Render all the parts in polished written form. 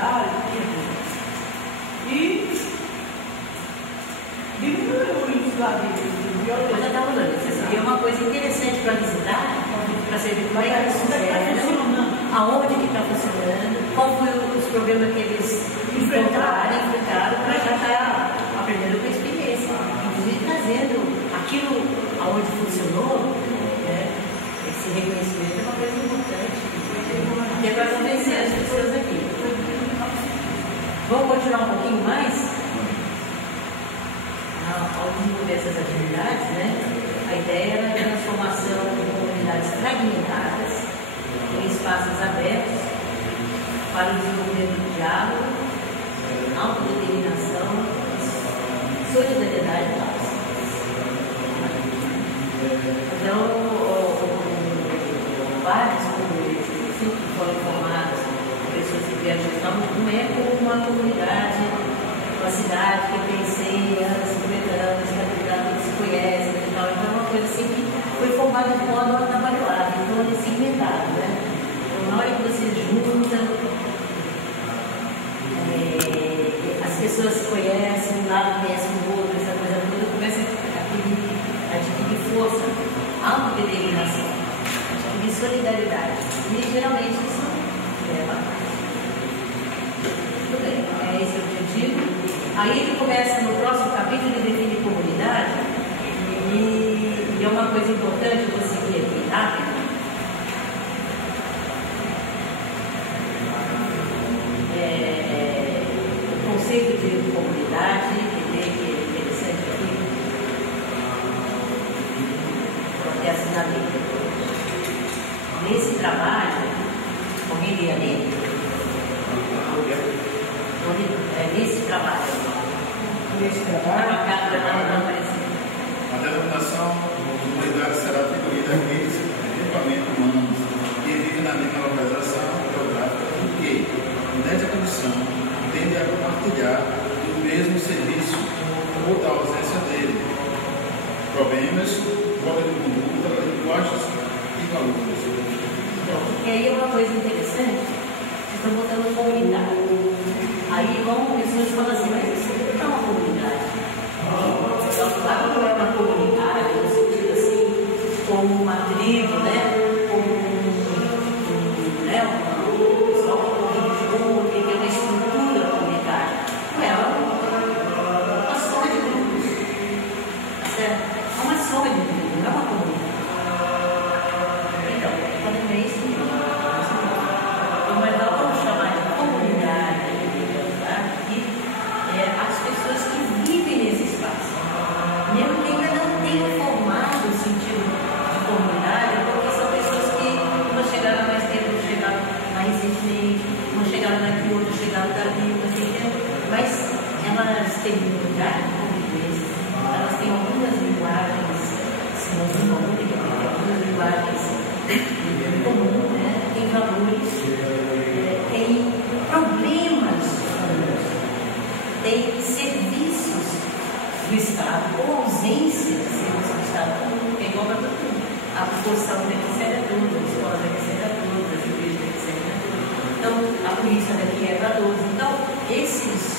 comunitário, e diminuiu o índice lá de violência. E é uma coisa interessante para visitar, para saber como é que está funcionando, aonde que está funcionando, qual foi os problemas que eles enfrentaram, para já estar aprendendo com a experiência, inclusive trazendo aquilo aonde funcionou, né? Esse reconhecimento é uma coisa importante, que é para convencer as pessoas aqui. Vamos continuar um pouquinho mais? Ao desenvolver essas atividades, né? A ideia era a transformação de comunidades fragmentadas em espaços abertos para o desenvolvimento do diálogo, autodeterminação, solidariedade e paz. Então, várias comunidades que foram formadas por pessoas que viajam, não é como uma comunidade, uma cidade que tem 100 anos, 50 anos, que todos se conhecem e tal. Então, é uma coisa assim que foi formada de modo atabalhoado, então ele é segmentado, né? Então, na hora que você junta, as pessoas se conhecem, um lado conhece o outro, essa coisa toda, começa a adquirir força, autodeterminação, adquirir solidariedade. E geralmente isso leva. Tudo bem, esse é o objetivo. Aí ele começa no próximo capítulo, ele define comunidade, e é uma coisa importante eu vou seguir aqui, tá? O conceito de comunidade, que é interessante aqui, é assinamento. Nesse trabalho, alguém lê ali? Nesse trabalho. A denominação comunidade será atribuída àqueles equipamentos humanos que vivem na mesma localização geográfica e que, nessa condição, tendem a compartilhar o mesmo serviço ou da ausência dele, problemas, modo de conduta, linguagens e valores. E aí é uma coisa interessante, vocês estão botando comunidade. Aí vão pessoas que falam assim, mas isso não é uma comunidade. Claro que não é uma comunidade, no sentido assim, como uma tribo, né? Como um pessoal que tem uma estrutura comunitária. Não é uma soma de grupos. Certo? É uma soma de grupos, não é uma comunidade. Então, quando é isso, mas nós vamos chamar de comunidade, as pessoas que vivem nesse espaço. Mesmo que ainda não tenham formado o sentido de comunidade, porque são pessoas que uma chegaram mais tempo, chegaram mais recentemente, uma chegaram daqui, outra chegaram dali, mas elas têm um lugar de convivência, elas têm algumas linguagens, se não são únicas, tem algumas linguagens em comum, né? Tem valores, tem problemas comuns, tem serviços do Estado, ou ausência de serviços do Estado, é igual para todo mundo. A população tem que ser a todos, a escola tem que ser a todos, a igreja tem que ser a todos. Então, a polícia daqui é para todos. Então, esses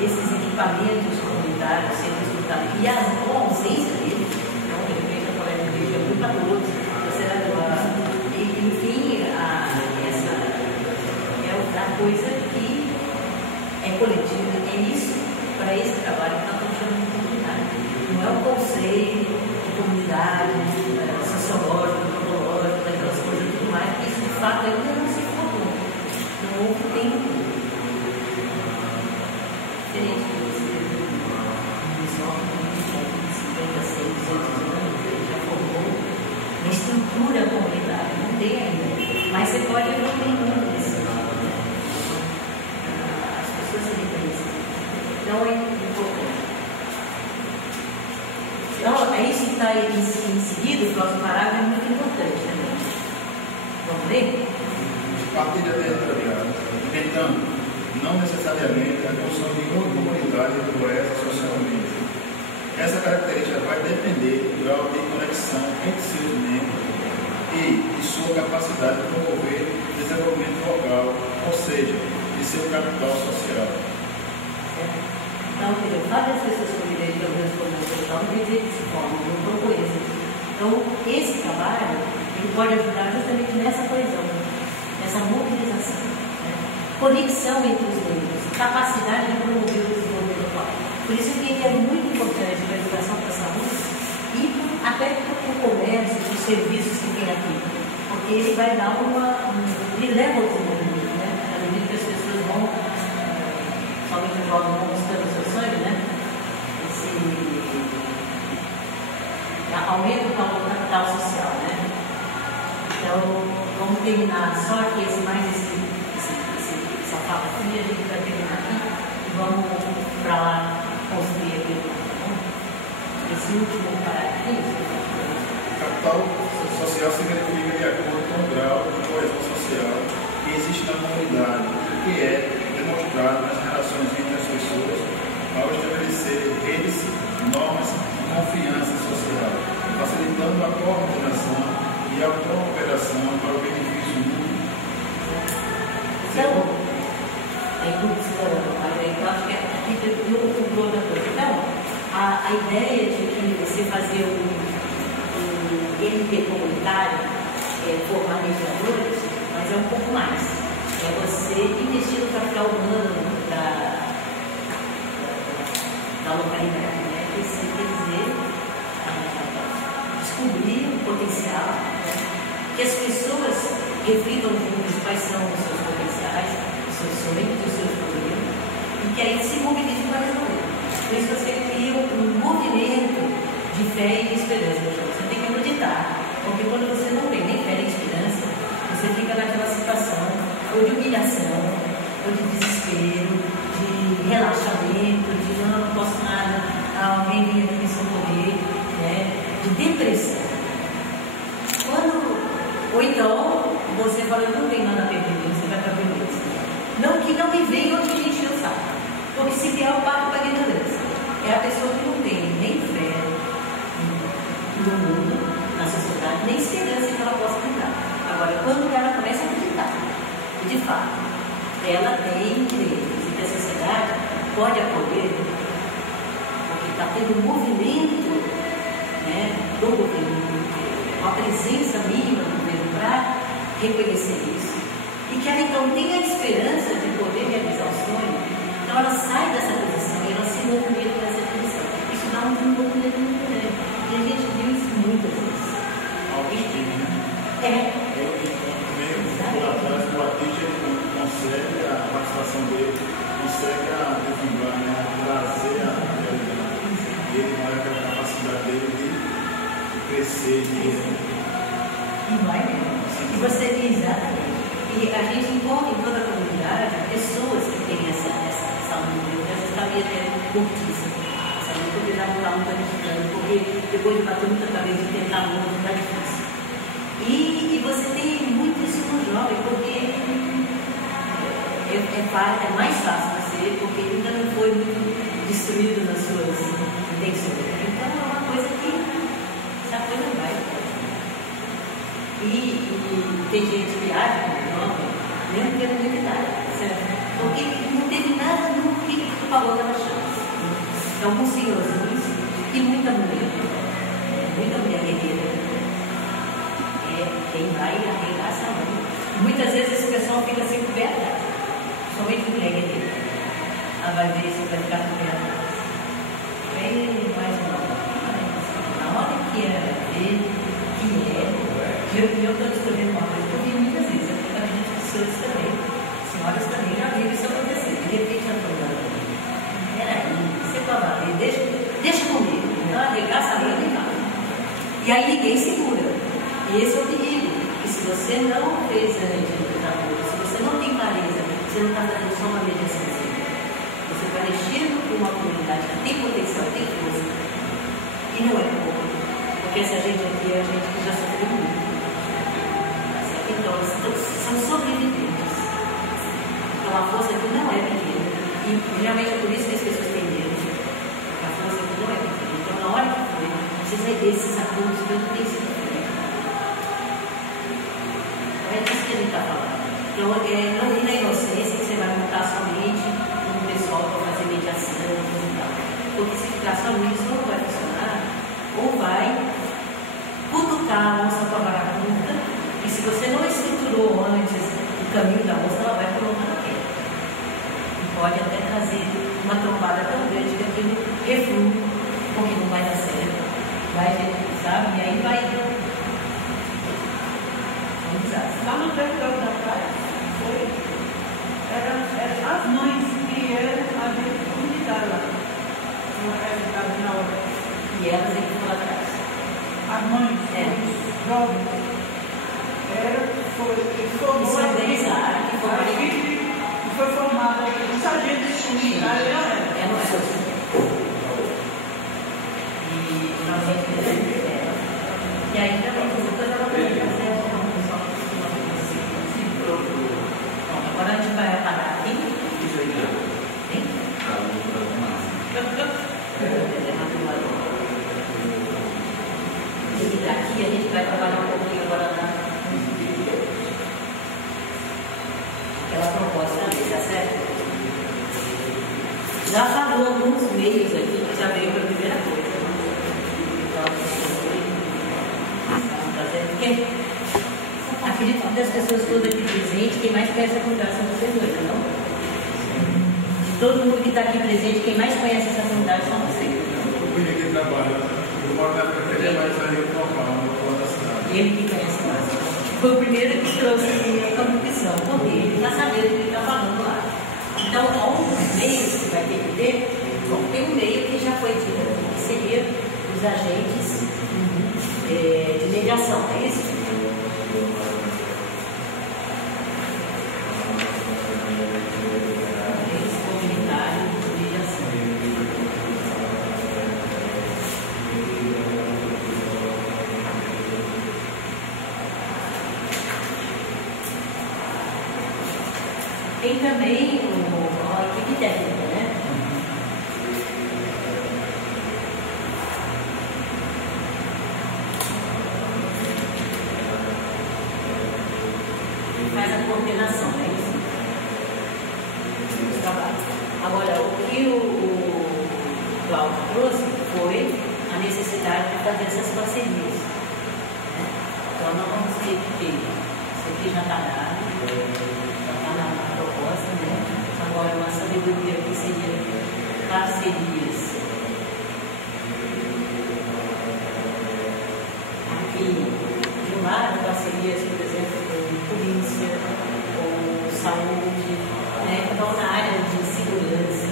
equipamentos comunitários, serviços do Estado, e a ausência deles, então, de repente, a colégio de igreja é muito para todos, enfim, essa é outra coisa que é coletiva, é isso, para esse trabalho que nós estamos chamando de comunidade. Não é um conceito de comunidade sociológico, antropológico, aquelas coisas e tudo mais, isso de fato ainda não se formou. Não houve tempo. Diferente de você, pessoal de 56, 200 anos, ele já formou uma estrutura comunitária, não tem ainda. Mas você pode evoluir muito nesse sentido, né? As pessoas se reconhecem. Então é importante. Então, é isso que está em seguida, o próximo parágrafo é muito importante também. Vamos ler? Partilha territorial. Então, não necessariamente a construção de uma comunidade floresce socialmente. Essa característica vai depender do grau de conexão entre seus membros e de sua capacidade de promover desenvolvimento local, ou seja, de seu capital social. Então, várias pessoas que vivem de problemas social não vivem desse forma, não estão coesas. Então, esse trabalho ele pode ajudar justamente nessa coesão, nessa mobilização, né? Conexão entre os membros, capacidade de promover o desenvolvimento local. Por isso que ele é muito importante para a educação para a saúde e até para o comércio, os serviços que tem aqui, porque ele vai dar ele leva ao desenvolvimento, né? À medida que as pessoas vão, somente os jovens vão buscando o seu sonho, né? Aumenta o valor do capital social, né? Então, vamos terminar só aqui essa fala aqui, a gente vai terminar aqui e vamos para lá construir aqui, tá bom? Esse último parágrafo. Capital social se verifica de acordo com o grau de coesão social que existe na comunidade, o que é demonstrado nas relações entre as pessoas ao estabelecer redes, normas e confiança social, facilitando a coordenação e a cooperação para o benefício mútuo. Então, eu acho que aqui eu concluo da coisa. Então, a ideia de que você fazer MT comunitário, formar mediadores, mas é um pouco mais. É você investir no capital humano da localidade, né? Isso quer dizer descobrir o potencial, né? Que as pessoas reflitam juntos quais são os seus potenciais, os seus sonhos, os seus problemas, e que aí se mobilizem para resolver. Por isso você cria um movimento de fé e de esperança. Você tem que acreditar, porque quando você não tem nem fé nem esperança, você fica naquela situação ou de humilhação, ou de desespero, de relaxamento, de não posso nada, alguém vem aqui me socorrer, né? De depressão. Ou então, você fala, eu não tenho nada a perder, você vai para a violência. Não que não me venha ou que me enche o saco, porque se vier o parto para a ignorância. É a pessoa que não tem nem fé no mundo, na sociedade, nem esperança que ela possa acreditar. Agora, quando ela começa a acreditar, de fato, ela tem direitos e que a sociedade pode acolher, porque está tendo um movimento, né, do governo, uma presença mínima do governo para reconhecer isso, e que ela então tem a esperança de poder realizar o sonho, então ela sai dessa posição e ela se movimenta nessa posição. Isso dá um desenvolvimento muito grande. E a gente viu isso muitas vezes. Autoestima, né? Por atrás do artista, ele consegue a participação dele, consegue divulgar, né? Trazer a realidade. E ele vai ter a capacidade dele de crescer, E vai mesmo. E você diz exatamente. E a gente encontra em toda a comunidade pessoas que têm essa luta. Eu às vezes sabia até curtíssima. Essa luta porque já não está muito agitando, porque depois de bater muita cabeça e tentar muito, está difícil. E você tem muito isso no jovem, porque é mais fácil você, porque ele ainda não foi muito destruído nas suas intenções. Então é uma coisa que essa coisa vai. E tem gente que age como jovem, mesmo tendo muita idade, certo? Porque não teve nada no que pagou aquela chance. Então, alguns senhorzinhos e muita mulher guerreira. Quem vai arregaça a mão. Muitas vezes esse pessoal fica sem coberta, somente mulher guerreira. Ela vai ver se vai ficar coberta. Bem mais nova. Na hora que ela vê que eu estou descobrindo uma coisa que eu vi muitas vezes, eu acredito que os senhores também, senhoras também já viram isso acontecer. De repente ela falou, peraí, você vai valer, deixa comigo. Então arregaça a mão e vai. E aí ninguém segura. E esse é o perigo. E se você não fez antes do namoro, se você não tem clareza, você não está fazendo só uma mediação. Você está mexendo com uma comunidade que tem potencial, tem força. E não é pouco. Porque essa gente aqui é a gente que já sofreu muito. Então, são sobreviventes. Então, a força aqui não é pequena. E geralmente é por isso que as pessoas têm medo. Porque a força aqui não é pequena. Então, na hora que foi, vocês vão ver esses acordos que não tem sido feito. É disso que a gente está falando. Então, não ir na inocência que você vai montar escassa luz não vai funcionar, ou vai cutucar a onça com a vara curta, e se você não estruturou antes o caminho da onça, ela vai por outra queda. E pode até trazer uma trombada tão grande que aquilo reflui, porque não vai dar certo, vai, sabe? E aí vai. Lá no território da praia, eram as mães que eram a comunidade lá. Uma realidade na hora. E elas aqui lá atrás. As mães, os jovens, Isso organizaram, que foi formada os agentes comunitários. É no seu. E aí também, depois ela vai fazer agora a gente vai apagar aqui. Hein? E daqui a gente vai trabalhar um pouquinho agora na aquela proposta ali, tá certo? Já falou alguns meios aqui, que já veio para a primeira coisa. Porque acredito que das pessoas todas aqui presentes, quem mais conhece a comunidade são vocês dois, não? De todo mundo que está aqui presente, quem mais conhece essa comunidade são vocês. O Cunha que trabalha, eu moro na Prefeitura, mas ali eu normal, no plano da cidade. Ele que conhece mais. Foi o primeiro que trouxe a contribuição, porque ele está sabendo o que ele está falando lá. Então, alguns meios que vai ter que ter, bom, tem um meio que já foi dito, que seria os agentes de mediação, é isso? Comunitário de mediação. Tem também a equipe técnica, né? Faz a coordenação, é isso? Dos trabalhos. Agora, o que o Cláudio trouxe foi a necessidade de fazer essas parcerias. Né? Então, nós vamos ter que ter, isso aqui já está dado, já está na proposta, né? Agora, uma sabedoria que seria parcerias. Aqui, de um lado, parcerias, por exemplo, polícia, ou saúde, né? Então na área de segurança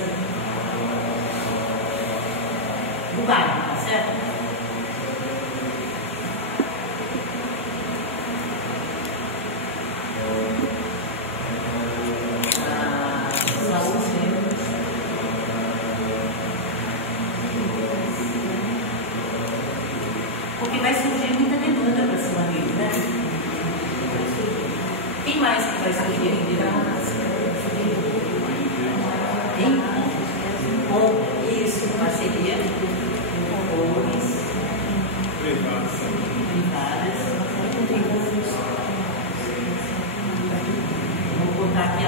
do bairro, tá certo? Saúde, porque vai surgir muita demanda para cima deles, né? Quem mais que vai surgir em Hein? Com isso, parceria com órgãos privadas. Vamos botar aqui a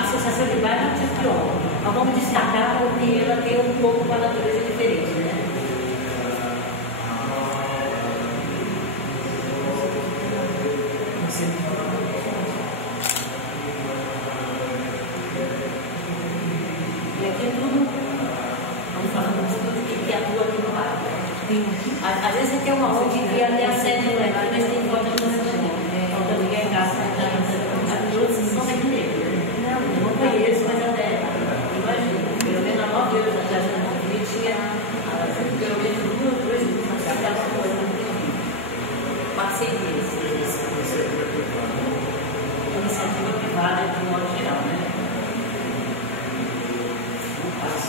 associação de bairro de órgão. Nós vamos destacar porque ela tem um pouco uma natureza diferente, né? E aqui é tudo, vamos falando de tudo que atua aqui no bairro. Às vezes você tem uma ONG que até a sede não é aqui, mas tem falta de funcionamento. Falta de ninguém em casa, todos são daqui mesmo. Não conheço, mas até imagino. Pelo menos há 9 anos atrás, eu tinha pelo menos 2 grupos na cidade da coisa, parcerias. Iniciativa privada de um modo geral, né?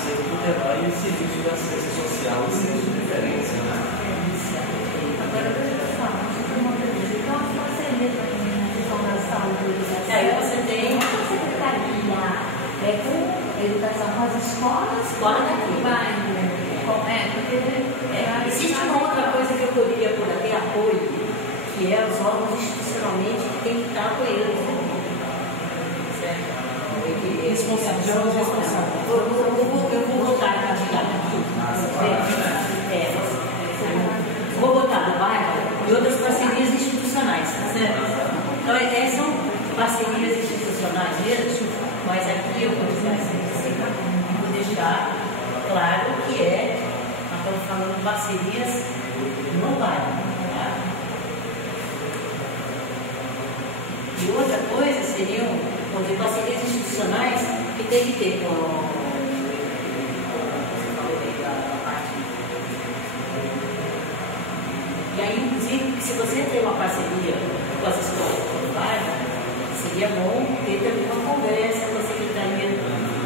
Tutelar e serviço de assistência social e serviço de referência, né? Agora, deixa eu falar, uma pergunta. Então, as parcerias também na questão da saúde, aí você tem uma secretaria com educação com as escolas, escola daqui, vai, existe uma outra coisa que eu poderia por aqui, apoio, que é os órgãos institucionalmente que tem que estar apoiando, certo? responsável. Eu vou botar a candidata aqui. Vou botar no bairro e outras parcerias institucionais, certo? Então, são parcerias institucionais mesmo, mas aqui eu vou dizer assim, vou deixar claro que nós estamos falando de parcerias no bairro. Tá? E outra coisa seriam parcerias institucionais que tem que ter com e aí, inclusive, se você tem uma parceria com as escolas do bairro, seria bom ter também uma conversa com a Secretaria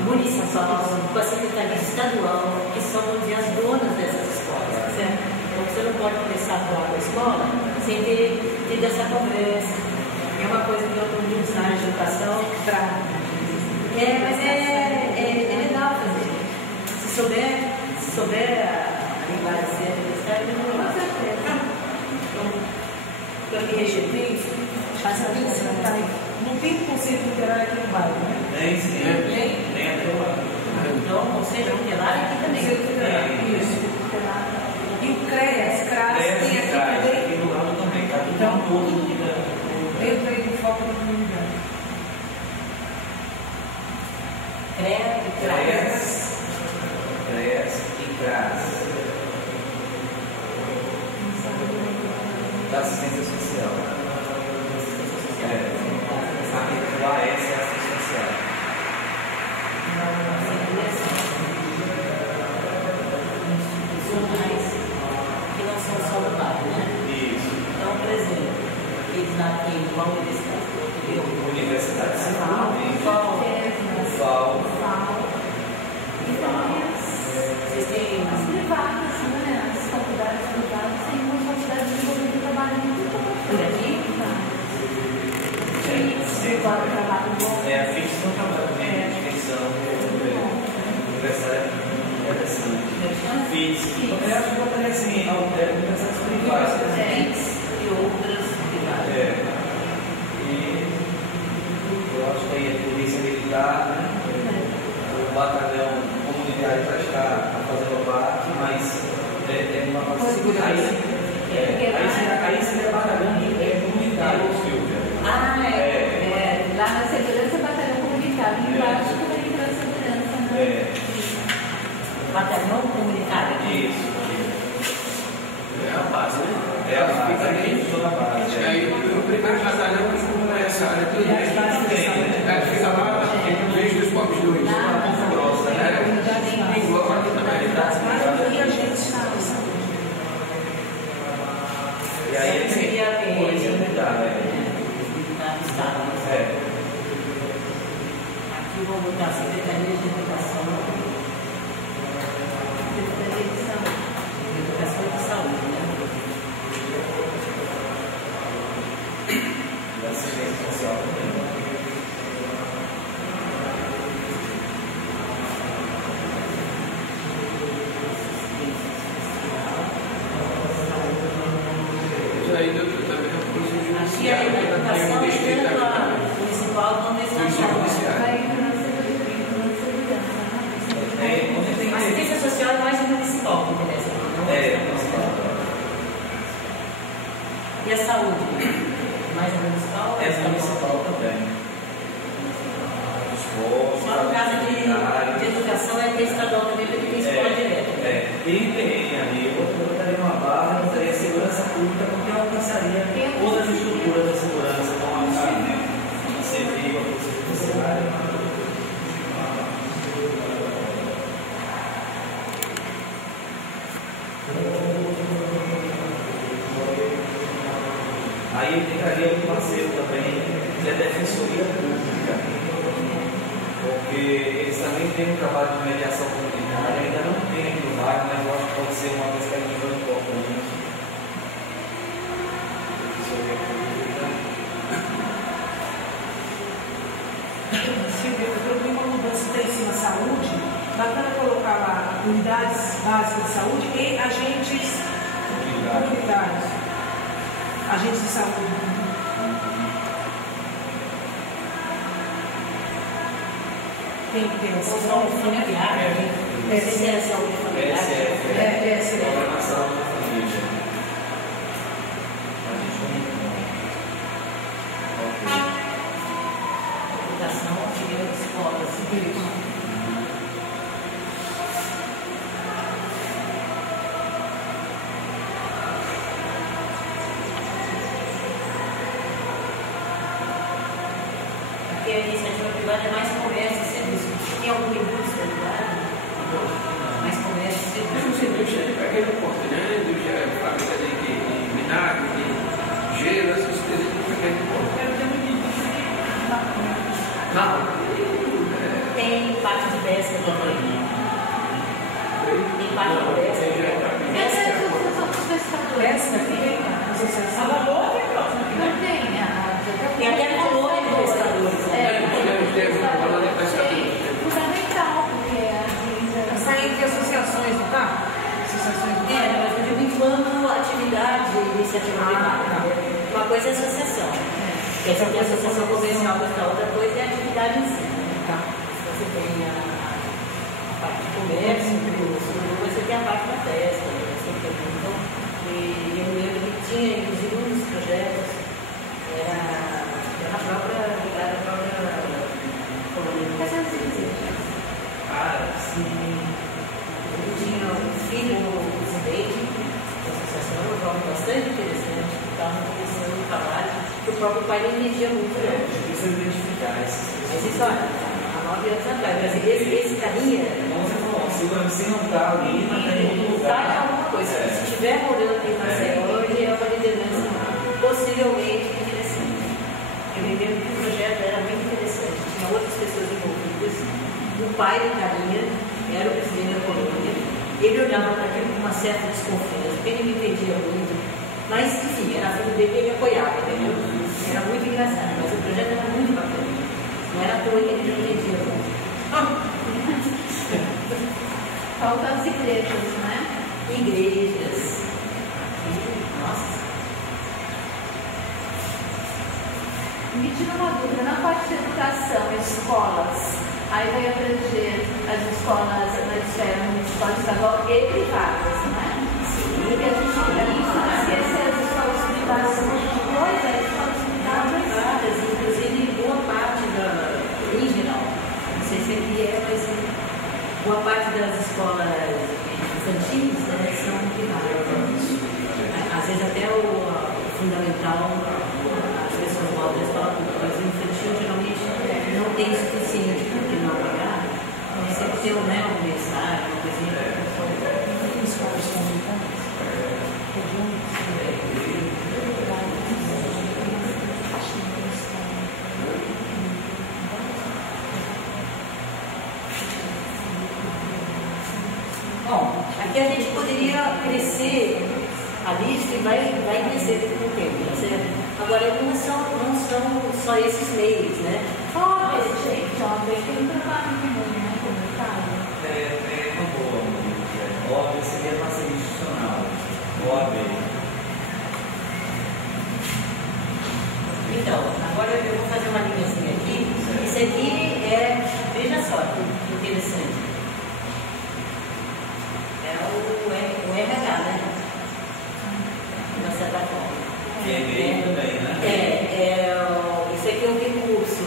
Municipal, com a Secretaria Estadual, que são, vamos dizer, as donas dessas escolas, certo? Então, você não pode começar a falar com a escola sem ter tido essa conversa. É uma coisa que eu estou no Ministério da Educação para... mas é legal fazer. Se souber a linguagem certa do Estado, não vai fazer. Para me restituir, não tem conceito literário aqui no bairro, né? Tem, sim. Tem até lá. Então, o conceito literário aqui também. Isso. E o CREAS, CRAS, tem aqui também. Aqui do lado também, tá? Aqui tá um outro aqui da... Entra aí no foco da comunidade. CREAS e CRAS. Da assistência social. A AS é assistência social. Institucionais que não são só do bairro, né? Isso. Então, por exemplo, eles lá têm uma universidade, Universidade Civil. vocês têm As privadas, né? As faculdades privadas têm uma quantidade de desenvolvimento de trabalho muito boa. por aqui? Agora trabalho bom. A ficção trabalha com ficção. Universidade interessante. Física. Eu acho que botaria assim, universidades privadas. E outras privadas. E eu acho que aí a polícia militar, o batalhão comunitário para estar fazendo parte, mas é uma parceria. Aí seria batalhão comunitário, Silvia. Lá na segurança, batalhão comunitário. Embaixo também para a segurança, né? Batalhão comunitário. Isso. É a base, né? É a base, a base. Aí o primeiro batalhão que começa a área de fica lá em vez dos pobres dois. Ponta Grossa, né? E aí ele seria a polícia militar, né? Aqui eu vou botar a Secretaria de Educação. Secretaria de Saúde. Educação e Saúde, né? E assistência social também. Aqui a educação é tanto a municipal quanto a estadual. A assistência social é mais a municipal que interessa. E a saúde? Mais a municipal? É municipal também. Só no caso de educação é ter estadual também, porque tem escola direta. E tem ali, eu botaria uma barra, eu botaria segurança pública, porque alcançaria todas as estruturas da segurança, como a civil, a polícia judiciária. Aí entraria um parceiro também, que é a Defensoria Pública, porque eles também têm um trabalho de mediação comunitária, ainda não tem aqui no bairro, mas eu acho que pode ser uma perspectiva importante. Defensoria Pública. Se eu uma mudança tem em cima da saúde, bacana colocar lá unidades básicas de saúde e agentes comunitários. Agentes de saúde. Tem Ou saúde familiar, né? Não sei se é saúde familiar. Programação da família. Educação, auxiliar de escola, civil. Porque a iniciativa privada é mais comércio e serviço. Tem alguma indústria privada? Mais comércio e serviço. Indústria de pequeno porte, né? Indústria de fábrica de vinagre, de gelo, essas coisas de pequeno porte. Não. Tem parte de pesca também. Tem parte de pesca. Essa é a associação dos pescadores. Essa tem a associação. Não tem. Tem até colônia de pescadores. Fundamental, porque a Saem de associações, não tá? Associações do Mas eu digo enquanto atividade de iniciativa privada. Uma coisa é associação. Essa aqui é a associação comercial, essa outra coisa é a atividade em si. Tá. Você tem a parte de comércio, você tem a parte da festa. Então, eu me lembro que tinha, inclusive, um dos projetos era a própria ligada à própria colônia. Ah, sim. Eu tinha um filho presidente da associação, um jovem bastante interessante, que estava começando um trabalho que o próprio pai não entendia muito. Precisa identificar esses. Mas isso, olha, há 9 anos atrás, mas esse carinha. Como você falou, seguramente se não está ali, mas está em outro lugar. Está em alguma coisa. Se estiver morando aqui na Senhor, ele é uma liderança possivelmente interessante. Eu me lembro que o projeto era muito interessante, tinha outras pessoas envolvidas. O pai do carinha era o presidente da colônia. Ele olhava para aquilo com uma certa desconfiança, porque ele não entendia muito. Mas, enfim, era filho dele e ele apoiava, entendeu? Era muito engraçado, mas o projeto era muito bacana. Não era à toa que ele não entendia muito. faltam as igrejas, né? Igrejas. Nossa. Me tira uma dúvida, na parte de educação, escolas, aí vai abranger as escolas na esfera municipal, estadual e privadas, né? Sim. E a gente não esquecer as escolas privadas, depois as escolas privadas. Inclusive, boa parte da original, não sei se aqui é, mas boa parte das escolas infantis, né, são privadas. Às vezes até o fundamental, as pessoas voltam a escola pública, mas o infantil geralmente não tem o suficiente para que não pagar. Então, sempre tem um mensagem, uma coisinha. Escolas comunitárias. Bom, aqui a gente poderia crescer a lista e vai crescer com o tempo, tá certo? Agora, não são só esses meios, né? Olha, gente, ó, tem um trabalho comum, né, comunitário. É uma boa. OAB seria parceria institucional. OAB. Então, agora eu vou fazer uma linhazinha aqui. Isso aqui veja só, que interessante. É o RH, né? De uma certa forma. Que é meio também, né? Isso aqui é um recurso.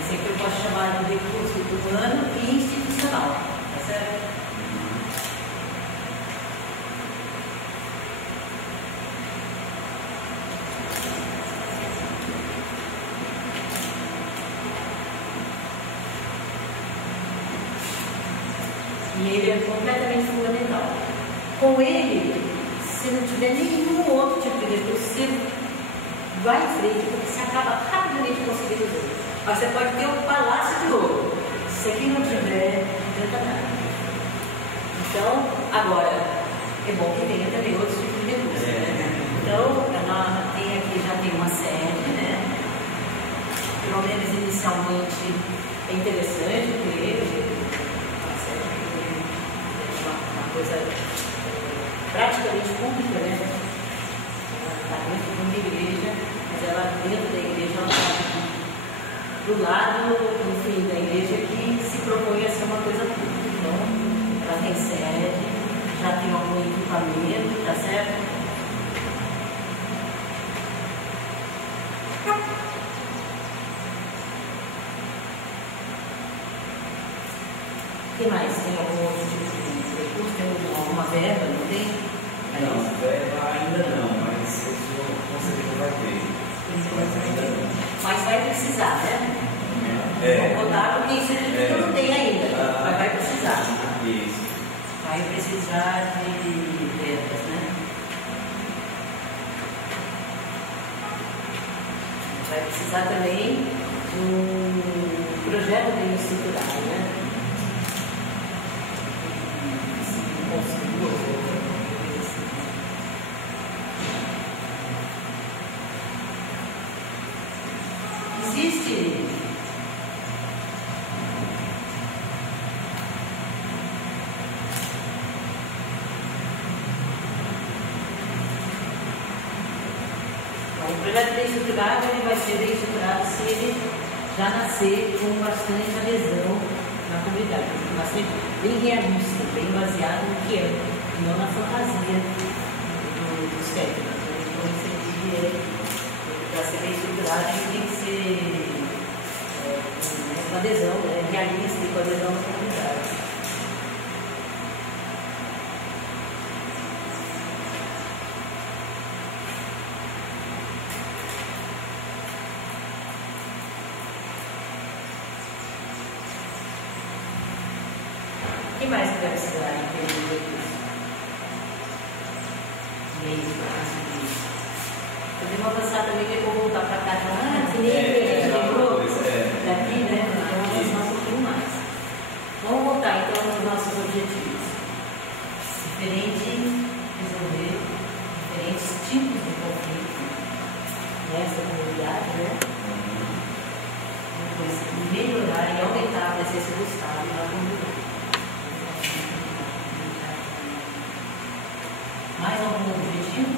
Isso aqui eu posso chamar de recurso humano e institucional. Tá certo? E ele é completamente fundamental. Com ele, se não tiver nenhum outro tipo de recurso, você vai em frente, porque você acaba rapidamente conseguindo os outros. Mas você pode ter um palácio de ouro. Se aqui não tiver, não adianta nada. Então, agora, é bom que tenha também outros tipos de recursos. Né? Então, ela já tem uma sede, né? Pelo menos inicialmente é interessante ter uma coisa praticamente pública, né? Ela está dentro de uma igreja, mas ela dentro da igreja ela está lado, enfim, da igreja que se propõe a ser uma coisa pública. Então, ela tem sede, já tem algum equipamento, tá certo? O que mais? Tem algum outro tipo de recurso? Tem alguma verba? Não tem? Não, verba ainda não, mas isso com certeza vai ter. Ainda não. Mas vai precisar, né? É. Vou botar porque isso a gente não tem ainda, mas vai precisar. Isso. Vai precisar de verbas, né? Vai precisar também de um projeto bem estruturado, né? Existe o projeto bem estruturado, ele vai ser bem estruturado se ele já nascer com bastante adesão na comunidade, bastante bem realista, bem baseado no que é, e não na fantasia dos técnicos. Então, isso aqui para ser bem estruturado, ele tem que ser com adesão, né, realista e com adesão na comunidade. O que mais que vai precisar em termos de recursos? Meios para conseguir isso. Podemos avançar também, que eu vou voltar para cá. Que nem a gente lembrou daqui, né? Vamos avançar um pouquinho mais. Vamos voltar então nos nossos objetivos. Resolver diferentes tipos de conflito nessa comunidade, né? Depois melhorar e aumentar a presença do Estado na comunidade. Mais algum objetivo?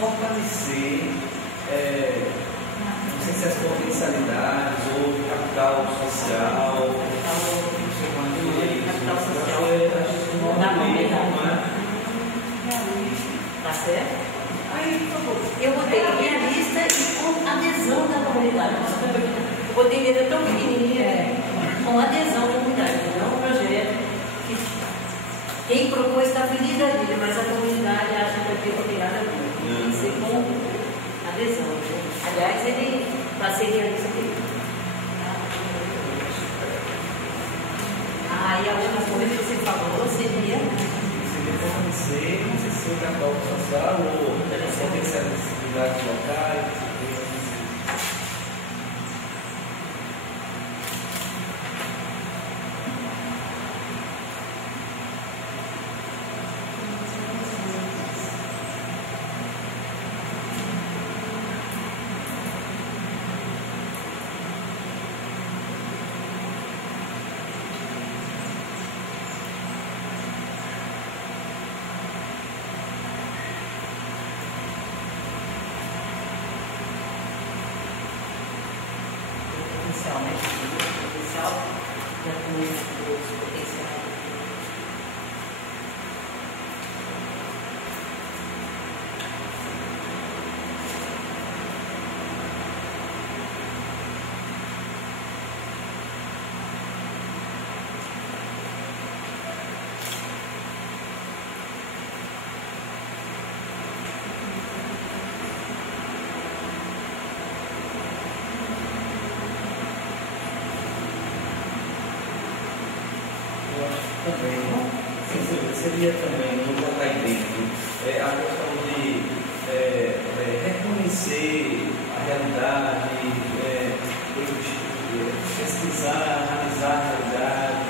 Fortalecer, não sei se as potencialidades ou capital social. Capital social da comunidade. Tá certo? Aí, por favor, eu botei realista e com adesão da comunidade. Eu botei letra tão pequenininha, com adesão da comunidade. Não um projeto que quem propôs está feliz da vida, mas a comunidade acha que aquilo tem nada a ver. Tem que ser com adesão. Aliás, ele vai ser realista aqui. Aí a outra coisa que você falou seria Fortalecer, não sei se é o capital social ou as potencialidades locais. Potencial da comunidade, potencial. Também, seria também no botar aí dentro a questão de reconhecer a realidade, pesquisar, analisar a realidade.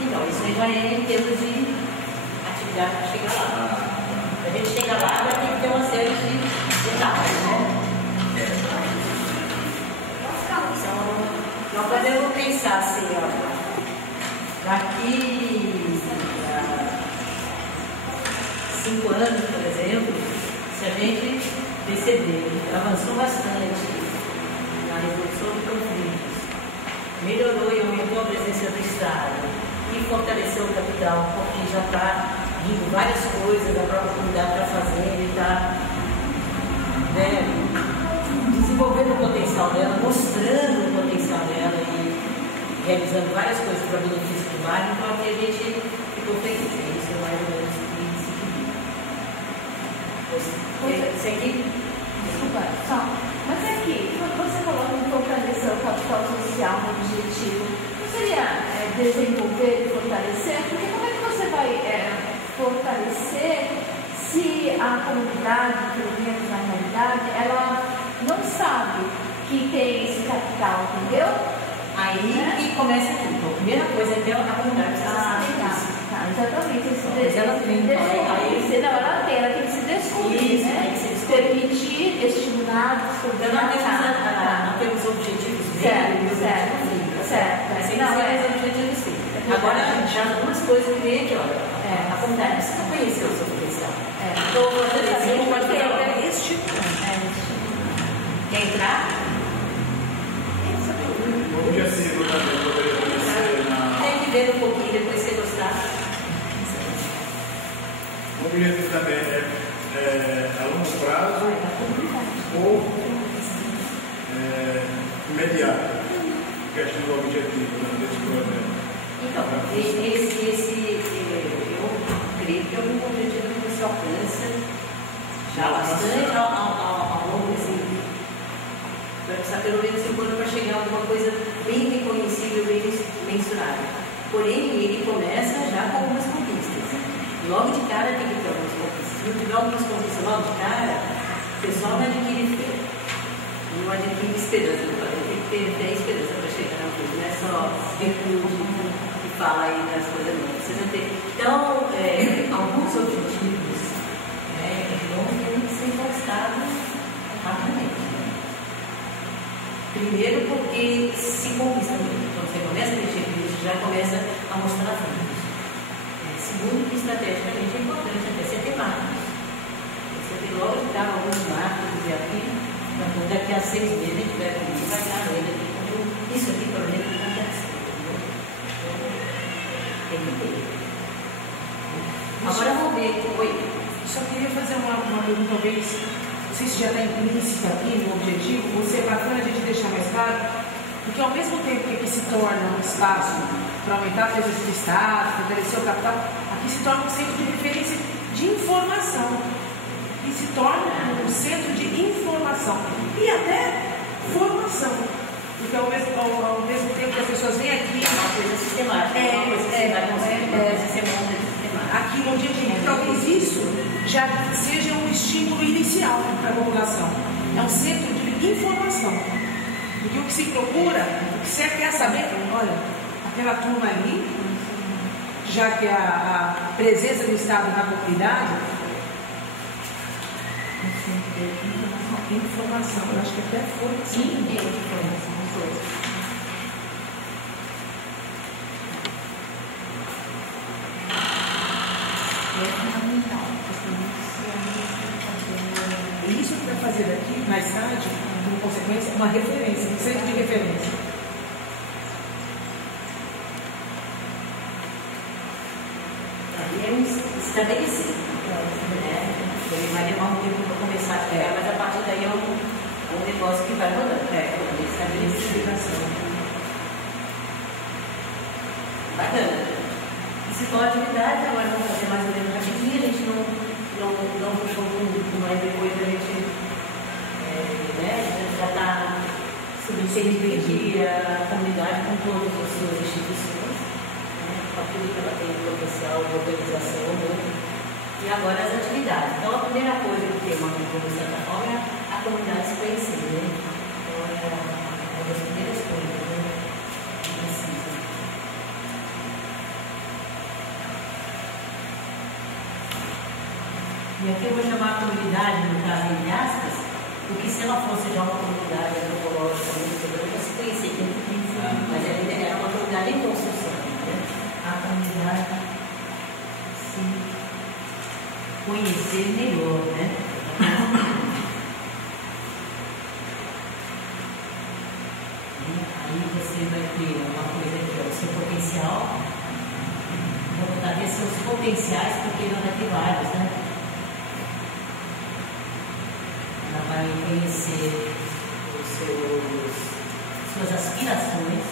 Então, isso aí já é em termos de atividade para chegar lá. Para a gente chegar lá, vai ter que ter uma série de etapas, né? Então, nós podemos pensar assim, ó. Daqui a 5 anos, por exemplo, se a gente perceber que avançou bastante na redução resolução de conflitos, melhorou e aumentou a presença do Estado e fortaleceu o capital, porque já está vindo várias coisas, a própria comunidade está fazendo e está desenvolvendo o potencial dela, mostrando o potencial dela e realizando várias coisas para benefício do bairro. Então aqui a gente ficou feliz. Isso é mais ou menos isso aqui. Desculpa, só. Mas aqui, quando você falou em fortalecer o capital social no objetivo, não seria desenvolver e fortalecer? Porque como é que você vai fortalecer se a comunidade, pelo menos na realidade, ela não sabe que tem esse capital, entendeu? Aí que começa aqui. Então, a primeira coisa é que a comunidade precisa saber disso. Exatamente. Ela tem que se descobrir, né? Tem que se descobrir. Permitir, estimular, descobrir. Não temos objetivos Certo. Não, é objetivos sim. Agora, já algumas coisas que vem aqui, olha. A comunidade precisa conhecer o seu potencial. Então, vou fortalecer o material. Quer entrar? O objetivo também poderia conhecer na... Tem que ver um pouquinho, depois você gostar. O objetivo também é a longo prazo ou imediato. Questão do objetivo desse projeto. Então, eu creio que é um objetivo que você alcança já bastante ao longo desse livro. Vai precisar pelo menos 5 anos para chegar a alguma coisa bem reconhecível, bem mensurável. Porém, ele começa já com algumas conquistas. Logo de cara tem que ter algumas conquistas. Se não tiver algumas conquistas logo de cara, o pessoal não adquire fé. Não adquire esperança. Tem que ter fé e esperança para chegar na coisa. Não é só virtude que fala aí das coisas, não. Precisa ter. Então, alguns objetivos vão ter que ser conquistados rapidamente. Primeiro, porque se conquista muito. Quando você começa a mexer com isso, já começa a mostrar frutos. Segundo, que estrategicamente é importante até você ter marcos. Você tem logo que dar alguns marcos e aqui, daqui a 6 meses a gente vai comigo e vai dar ele aqui. Isso aqui, por exemplo, não acontece. Tem que ter. Agora vamos ver. Oi. Só queria fazer uma pergunta, talvez. Não sei se já está implícito aqui no objetivo, você é bacana a gente deixar mais claro, porque ao mesmo tempo que aqui se torna um espaço para aumentar a presença do Estado, fortalecer o capital, aqui se torna um centro de referência de informação, e se torna um centro de informação e até formação, porque ao mesmo tempo que as pessoas vêm aqui, uma coisa sistemática, aqui no dia a dia, talvez isso já seja um estímulo inicial para a população. É um centro de informação. Porque o que se procura, o que você quer saber, olha, aquela turma ali, já que a presença do Estado na comunidade, informação, eu acho que até formação. Informação, as coisas. E isso que vai fazer daqui, mais tarde, como consequência, uma referência, um centro de referência. E é estabelecido. Ele vai levar um tempo para começar a chegar, mas a partir daí é um negócio que vai rodando. Estabelecido. Bacana. Se for atividade, agora vamos fazer mais ou menos rapidinho, a gente não puxou muito, mas depois a gente já está subdividir a comunidade com todas as suas instituições, com aquilo que ela tem de potencial de organização, e agora as atividades. Então a primeira coisa que tem uma coisa de certa forma é a comunidade se conhecer, Então é uma das primeiras coisas, que precisa. E aqui eu vou chamar a comunidade, no caso, entre aspas, porque se ela fosse já uma comunidade antropológica, para se conhecer quem tem, mas ela era uma comunidade em construção. A comunidade se conhecer melhor, você vai ter uma coisa que é o seu potencial, vou botar aqui seus potenciais, porque ela vai ter vários, né? Ela vai conhecer suas aspirações,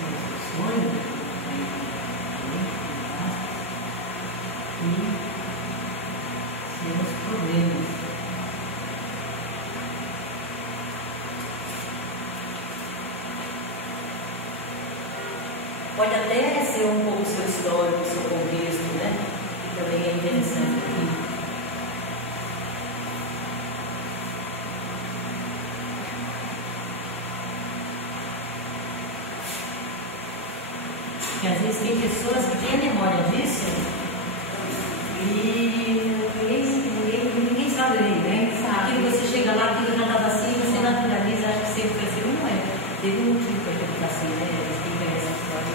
seus sonhos, e seus problemas. Pode até ser um pouco seu histórico, seu contexto, né? Que também é interessante aqui. Porque às vezes tem pessoas que têm a memória disso e ninguém sabe, né? Aquilo você chega lá, aquilo já estava assim, você naturaliza, acha que sempre foi assim, não é. Teve um motivo para aquilo assim, né? Eles têm que ver essa história.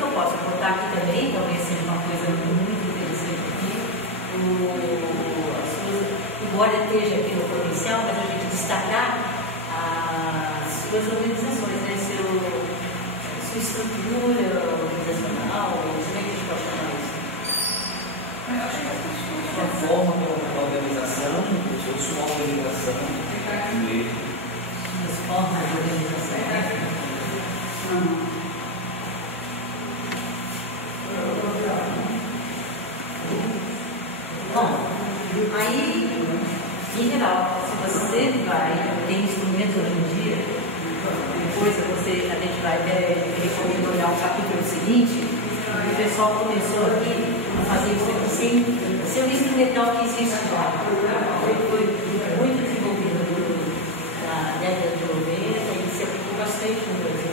Eu posso botar aqui também, talvez seja uma coisa muito interessante aqui, embora esteja aqui no potencial, mas a gente destacar as suas organizações, né? Sua estrutura organizacional, como é que a gente pode chamar isso? Uma forma de organização, sua organização, As formas de organização, né? Bom, aí, em geral, se você tem instrumentos hoje em dia, depois a gente vai recomendo olhar o capítulo seguinte, o pessoal começou aqui a fazer isso aqui sem ser um instrumental que existe já. Foi muito desenvolvido na década de 90 e se aplicou bastante no Brasil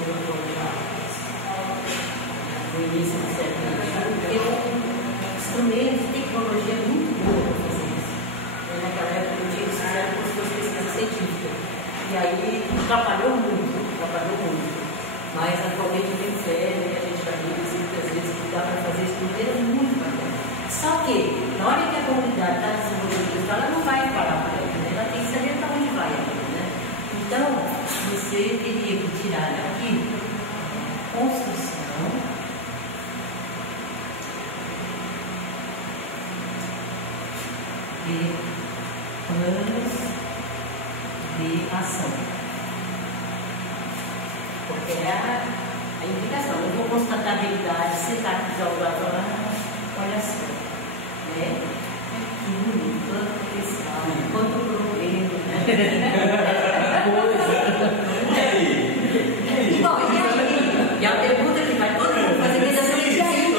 no início do século XX. Instrumentos e tecnologia muito boa para fazer isso. Naquela época eu tinha que fazer como se fosse pesquisa científica. E aí atrapalhou muito. Mas atualmente tem fé, né? A gente vai ver muitas vezes que dá para fazer isso de maneira muito bacana. Só que, na hora que a comunidade está desenvolvendo isso, ela não vai parar por aí, né? Ela tem que saber para onde vai, né? Então, você teria que tirar daqui construção de planos de ação. Porque é a indicação. Eu vou constatar a realidade, sentar aqui já o lado lá, olha só, né? Que bonito, quanto potencial, quanto problema, né? Bom, e a pergunta que vai todo mundo fazer é exatamente aí.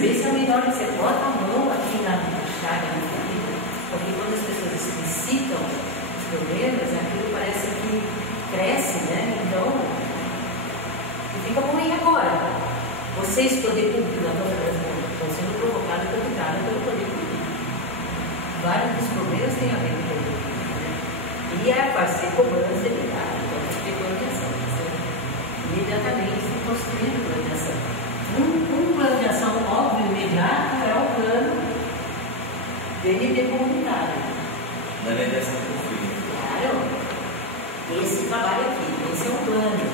Vê se é melhor que você bota a mão aqui na chaga, na vida, porque quando as pessoas explicitam os problemas, aquilo parece que cresce, né? Então, fica bom aí agora. Vocês, poder público da Câmara Brasileira, estão sendo provocados e convidados pelo poder público. Vários dos problemas têm a ver com o poder público, né? E vai ser cobrança evitada, então tem que ter plano de ação. Imediatamente se construir um plano de ação. Um plano de ação óbvio, imediato, é o plano DND comunitário. Da mediação do conflito. Claro. Esse trabalho aqui, esse é um plano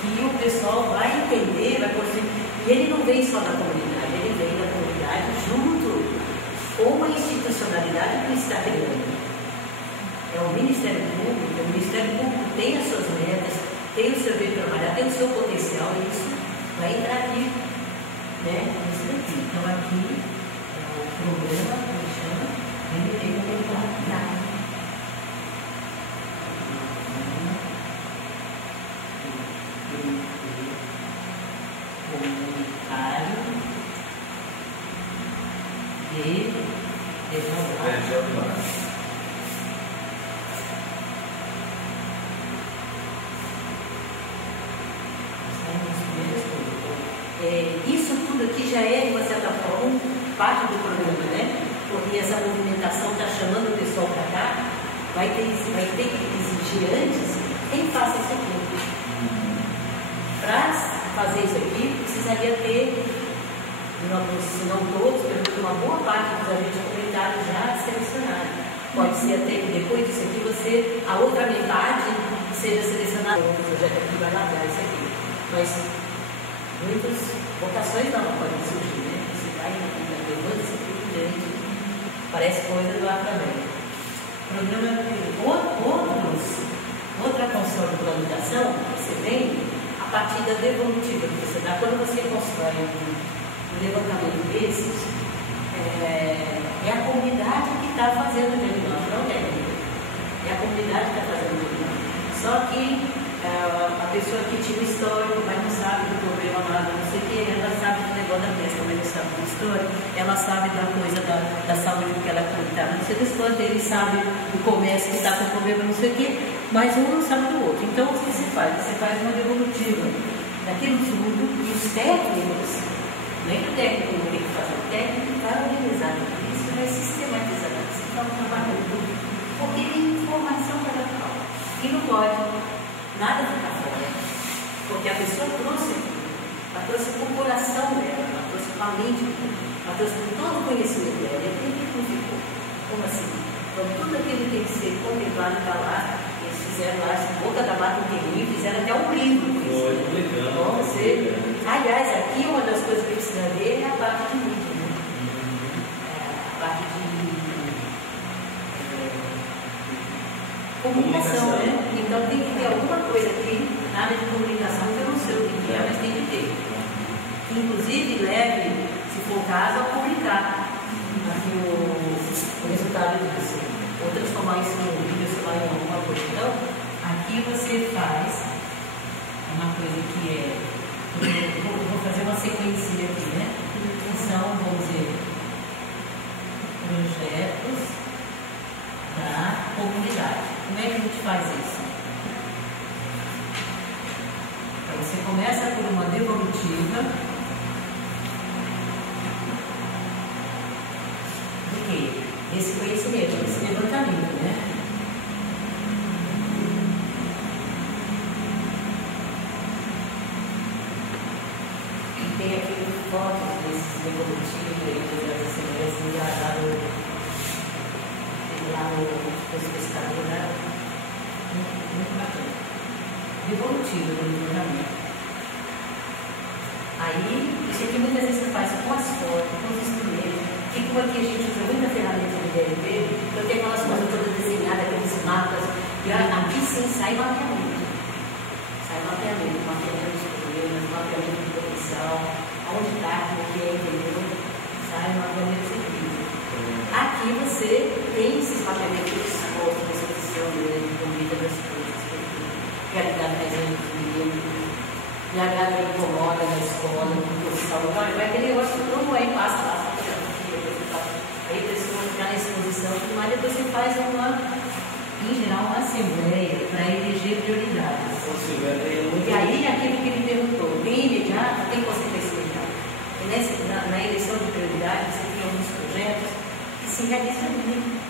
que o pessoal vai entender, vai construir. E ele não vem só da comunidade, ele vem da comunidade junto com a institucionalidade que está criando. É o Ministério Público tem as suas metas, tem o seu jeito de trabalhar, tem o seu potencial, e isso vai entrar aqui, né? Isso daqui. Então aqui é o programa que a gente chama, ele tem como comunitário. De isso tudo aqui já é, de uma certa forma, parte do programa, né? Porque essa movimentação está chamando o pessoal para cá, vai ter que exigir antes quem faça isso aqui. Para fazer isso aqui, precisaria ter se não todos, pelo menos uma boa parte dos agentes comunitários já selecionados. Pode ser até que depois disso aqui a outra metade seja selecionada. O projeto aqui vai largar isso aqui. Mas muitas vocações não podem surgir, né? Você vai levando isso aqui por diante, parece coisa do Atramec. Outra função de planificação que você tem a partir da devolutiva que você dá. Quando você constrói um levantamento desses, é a comunidade que está fazendo o diagnóstico, não é técnico. É a comunidade que está fazendo o diagnóstico. Só que a pessoa que tinha o histórico, mas não sabe do problema lá, não sei o que, ela sabe do negócio da pesca, mas não sabe do histórico, ela sabe da coisa da saúde que ela está, não sei das quantas, ele sabe do comércio que está com problema, não sei o que, mas um não sabe do outro. Então, o que você faz? Você faz uma devolutiva daquilo tudo e os técnicos, nem o técnico tem que fazer, o técnico vai organizar tudo isso, vai sistematizar isso, então trabalha tudo, porque tem informação para dar. E não pode nada ficar fora, porque a pessoa trouxe com o coração dela, ela trouxe com a mente dela, ela trouxe com todo o conhecimento dela, e aquilo que não ficou. Como assim? Então, tudo aquilo tem que ser contemplado está lá, eles fizeram lá, Boca da Mata Inteirinho, fizeram até um livro com isso. Então, você... Aliás, aqui uma das coisas que precisa ver é a parte de mídia, né? A parte de comunicação, né? Então tem que ter alguma coisa aqui na área de comunicação que eu não sei o que é, mas tem que ter. Inclusive leve, se for o caso, a publicar aqui o resultado disso. Ou transformar isso em vídeo, sei lá, em alguma coisa. Então, aqui você faz uma coisa que é. Vou fazer uma sequência aqui, né? São, vamos dizer, projetos da comunidade. Como é que a gente faz isso? Então, você começa por uma devolutiva de quê? Desse conhecimento, desse levantamento, né? E tem aqui fotos desses devolutivos das assembleias engajadas lá no pescador, né? Muito bacana. Devolutivo do livramento. Aí, isso aqui muitas vezes você faz com as fotos, com os instrumentos. E como aqui a gente usa muita ferramenta de DLP, eu tenho aquelas coisas todas desenhadas, aqueles mapas, e aqui sim sai mapeamento. Sai mapeamento dos problemas, mapeamento do potencial, onde está, como que é, entendeu? Sai mapeamento serviço. Aqui você tem esses mapeamentos expostos, de exposição de comida das coisas, realidade presente dos meninos, realidade que incomoda na escola, posição, vai aquele negócio que todo mundo passa lá, aí a pessoa ficar na exposição, mas depois você faz em geral, uma assembleia para eleger prioridades. E aí, aquilo que ele perguntou, tem imediato, tem consequência imediata. E na eleição de prioridades, você tem alguns projetos que se realizam ali.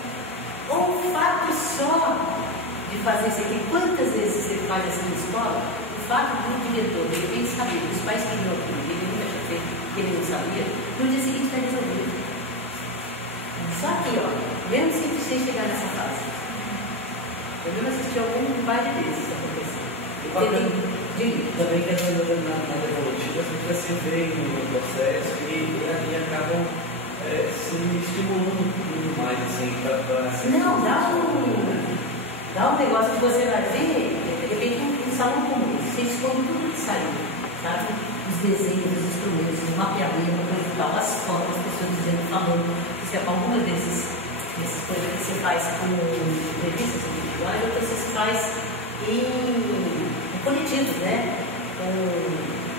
Ou o fato só de fazer isso aqui, quantas vezes você faz assim na escola, o fato do diretor, de repente, saber, os pais queriam aquilo, ele nunca tinha feito, ele não sabia, no dia seguinte está resolvido. Só que, ó, mesmo sem chegar nessa fase, eu mesmo assisti algum par de vezes isso acontecer. Também que na devolutiva, você vê no processo e acabam se estimulando muito mais, assim, para não, dá um negócio que você vai ver, de repente, um salão comum, você esconde tudo que saiu, sabe? Os desenhos, os instrumentos, o mapeamento, coisa e tal, as fotos, as pessoas dizendo, falando, se é alguma desses coisas que você faz com entrevistas individuais, outras você faz em coletivos, né? Com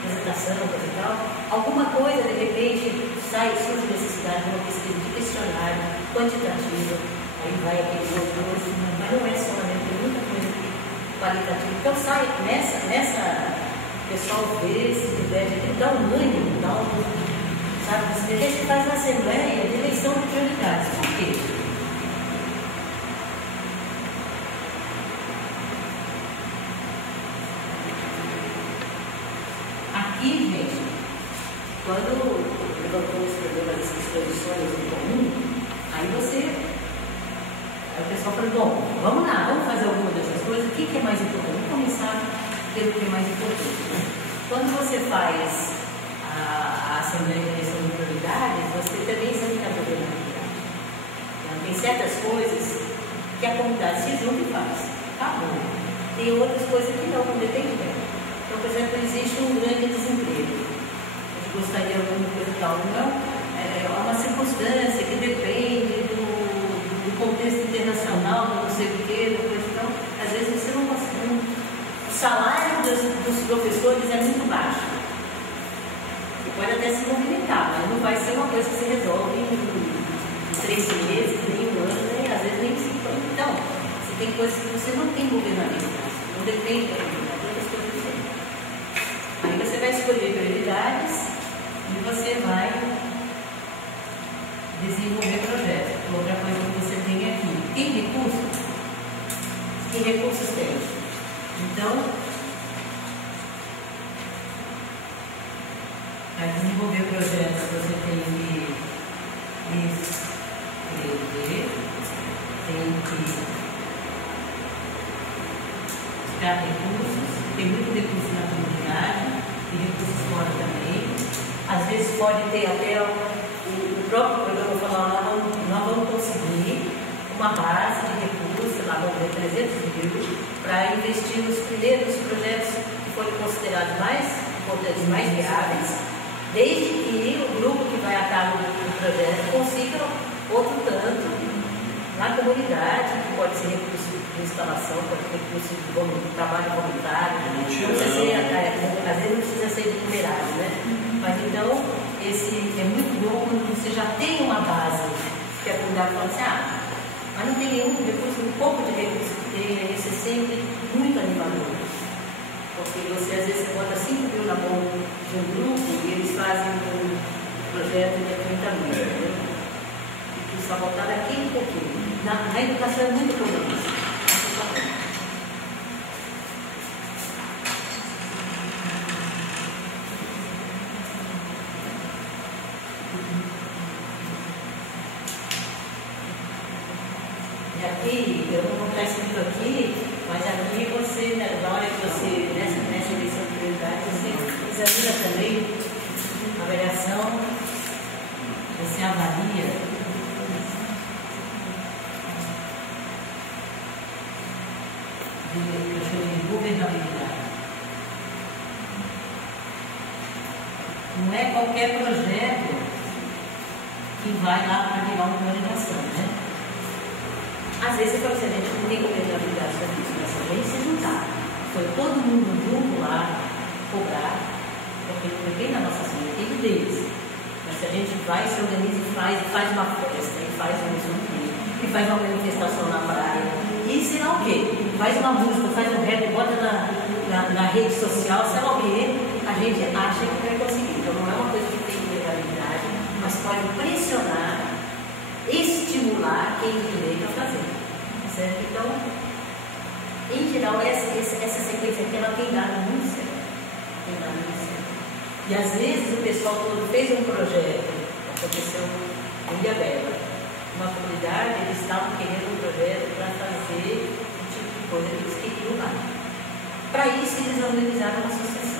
apresentação, coisa e tal. Alguma coisa, de repente, surge necessidade de uma pesquisa de questionário quantitativo, aí vai aquele outro, mas não é só, né? Tem muita coisa qualitativa. Então sai nessa o pessoal vê, se diverte, dá um ânimo, dá um. Sabe? Você faz uma assembleia de eleição de prioridades. Por quê? Aqui, gente, Quando levantou esse problema das exposições em comum, aí o pessoal falou, bom, vamos lá, vamos fazer alguma dessas coisas, o que é mais importante? Vamos começar pelo que é mais importante. Quando você faz a Assembleia de Eleição de Prioridades, você também examina a governabilidade. Então, tem certas coisas que a comunidade se junta e faz. Acabou. Tem outras coisas que não depende dela. Então, por exemplo, existe um grande desemprego. A gente gostaria de alguma coisa tal, não? É uma circunstância que depende do contexto internacional, do não sei o quê, da coisa. Então, às vezes você não consegue. O salário dos professores é muito baixo. Você pode até se movimentar, mas não vai ser uma coisa que se resolve em 3 meses, nem 1 ano, nem às vezes nem 5 anos. Então, você tem coisas que você não tem governabilidade, não depende da governabilidade, outras coisas diferentes. Aí você vai escolher prioridades e você vai desenvolver projetos. Outra coisa que você tem aqui, tem recursos? Que recursos tem? Então, para desenvolver projetos, você tem que escrever, tem que buscar recursos, tem muito recurso na comunidade, e recursos fora também. Às vezes pode ter até o próprio programa falar, nós vamos conseguir uma base de recursos, lá vamos ver 300 mil, para investir nos primeiros projetos que forem considerados mais importantes, mais viáveis, desde que o grupo que vai atuar no projeto consiga outro tanto na comunidade, que pode ser recurso de instalação, pode ser recurso de trabalho voluntário, não precisa ser, às vezes não precisa ser numerário, né? Mas então, é muito bom quando você já tem uma base, que a comunidade fala assim, mas não tem nenhum recurso, um pouco de recurso que tem, isso é sempre muito animador. Porque você às vezes bota 5 mil na mão de um grupo e eles fazem um projeto de 30 mil, entendeu? E que só botar daqui um pouquinho. Na educação é muito comum isso. E aqui, eu não vou estar escrito aqui, mas aqui você, na hora que você, nessa eleição de prioridade, você examina também a avaliação, você avalia de governabilidade. Não é qualquer projeto que vai lá para virar uma organização, né? Às vezes você fala assim, a gente não tem governabilidade sobre isso, mas se a gente se juntar, foi todo mundo junto lá cobrar, porque depende da nossa ação, depende deles. Mas se a gente vai, se organiza e faz uma festa, e faz um sorteio, e faz uma manifestação na praia, e sei lá o quê, faz uma música, faz um rap, bota na rede social, sei lá o quê, a gente acha que vai conseguir. Então não é uma coisa que tem legalidade, mas pode pressionar, estimular quem tem direito a fazer, certo? Então, em geral, essa sequência aqui, ela tem dado muito certo. Tem dado muito certo. E às vezes o pessoal todo fez um projeto, aconteceu em Ilhabela, uma comunidade, eles estavam querendo um projeto para fazer o tipo de coisa que eles queriam lá. Para isso, eles organizaram uma associação.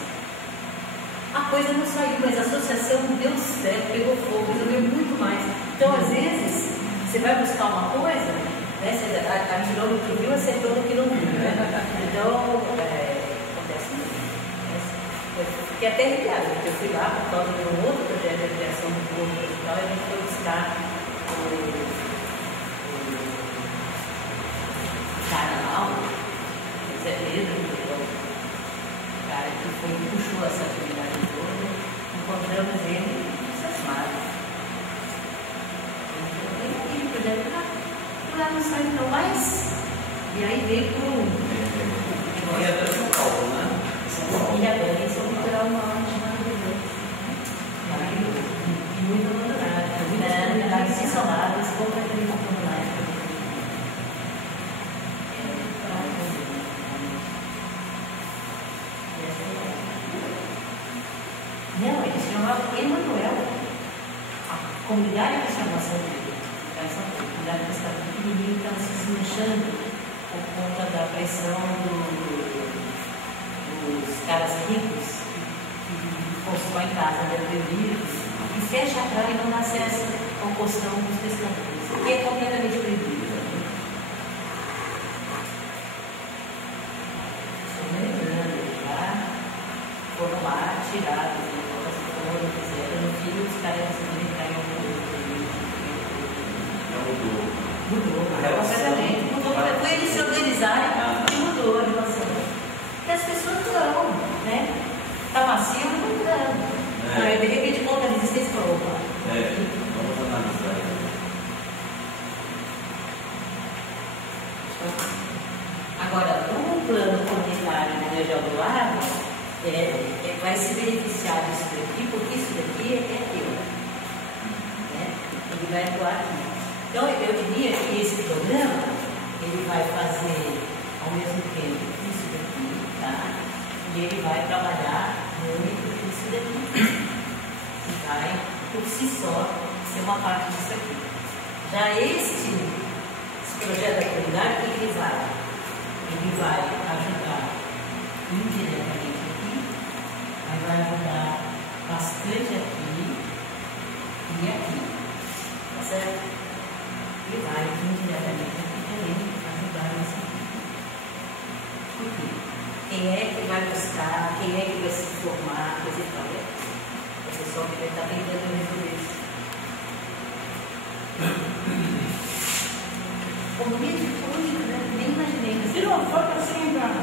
A coisa não saiu, mas a associação deu certo, pegou fogo, resolveu muito mais. Então, às vezes, você vai buscar uma coisa, né? A tirou no que viu, acertou no que não viu, né? Então, acontece muito. Eu fiquei até arrepiada, porque eu fui lá por causa de um outro projeto de criação do povo e tal, e a gente foi buscar o cara lá, o Zé Pedro, o cara que puxou essa atividade toda, encontramos ele entusiasmado. Lá não sai então mais. E aí veio para o Ilhabela de São Paulo, né? Ilhabela em São Paulo, uma maravilhosa. E muito abandonada. Muitas comunidades isoladas, completamente abandonadas. Não, eles tinham chamava Emanuel. A comunidade que chamava São Pedro, a comunidade que estava pequenininha, estava se desmanchando por conta da pressão dos caras ricos que constroem casa dentro do livro e fecha a praia e não dá acesso ao costão dos pescadores, que é completamente proibido. Foram lá, tirados, fizeram no filho, os caras resolveram entrar em algum mudou. Completamente. Foi eles se organizarem e mudou a relação. Porque as pessoas não, né? Está macio, não dão. Aí de repente conta a resistência para opa. Vamos analisar aí. Agora, um plano comunitário mundial do lago, vai se beneficiar disso daqui, porque isso daqui é teu. Né? Ele vai atuar aqui. Então, eu diria que esse programa, ele vai fazer, ao mesmo tempo, isso daqui, tá? E ele vai trabalhar muito isso daqui. E vai, por si só, ser uma parte disso aqui. Já esse projeto da comunidade, o que ele vai? Ele vai ajudar indiretamente aqui, mas vai ajudar bastante aqui e aqui, tá certo? E vai indiretamente aqui também ajudar nessa aqui. Por quê? Quem é que vai buscar, quem é que vai se formar, coisa e tal, é o pessoal que vai estar tentando resolver isso. Comunidade única, né? Nem imaginei. Tira uma foto assim, cara.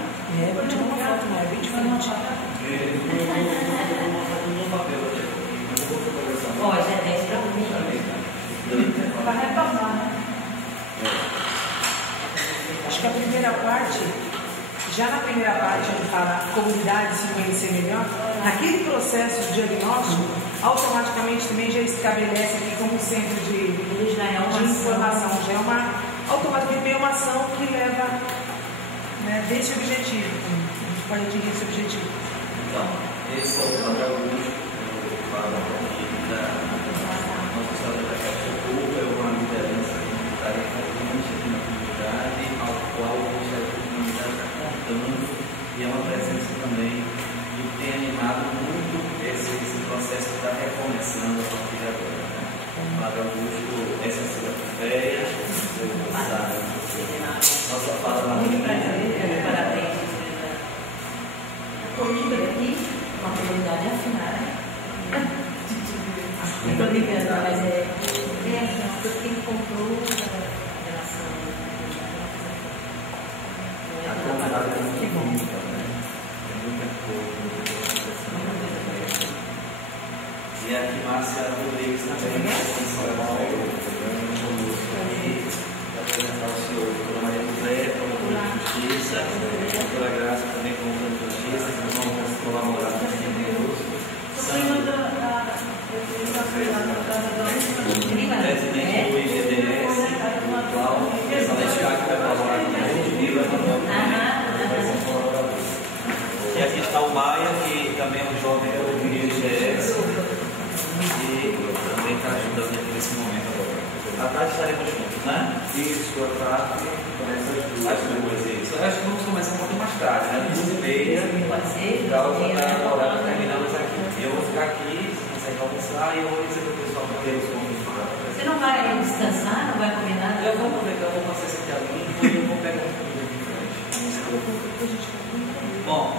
Vou tirar uma foto, né? 20 minutos. Ó, já é 10 para mim. Para retornar, né? Acho que a primeira parte, já na primeira parte, onde fala a comunidade se conhecer melhor, naquele processo de diagnóstico, automaticamente também já estabelece aqui como centro de informação. Já é automaticamente meio uma ação que leva, né, desse objetivo. A gente pode atingir esse objetivo. Então, esse é o papel lúdico que eu falo aqui da nossa história da Caixa Pública, é uma liderança comunitária frequente aqui na comunidade, ao qual a comunidade está contando, e é uma presença também que tem animado muito esse processo que está recomeçando a partir de agora. Né? O Padre Augusto, essa é a sua fé, nossa fala lá no Parabéns. Comida aqui, uma comunidade afinada. Estou brincando, mas quem comprou a relação. A comunidade é muito bonita, né? É muita coisa. E aqui Márcia Rodrigues também, apresentar o senhor, doutora Maria José, promotora de justiça, doutora Graça também, promotora de justiça, que vão colaborar também conosco. Presidente do IGDS, o Cláudio, que vai colaborar conosco. E aqui está o Maia, que também é um jovem do IGDS, e também está ajudando aqui nesse momento agora. À tarde estaremos juntos, né? Isso, à tarde, as duas, isso. Eu acho que vamos começar um pouquinho mais tarde, né? 2h30, para horário terminamos aqui. Eu vou ficar aqui, você consegue almoçar, e eu vou dizer para o pessoal que eles vão desfrutar. Você não vai descansar? Não vai comer nada? Eu vou aproveitar, eu vou passar esse aqui ali e eu vou pegar um pouquinho aqui em frente. Bom,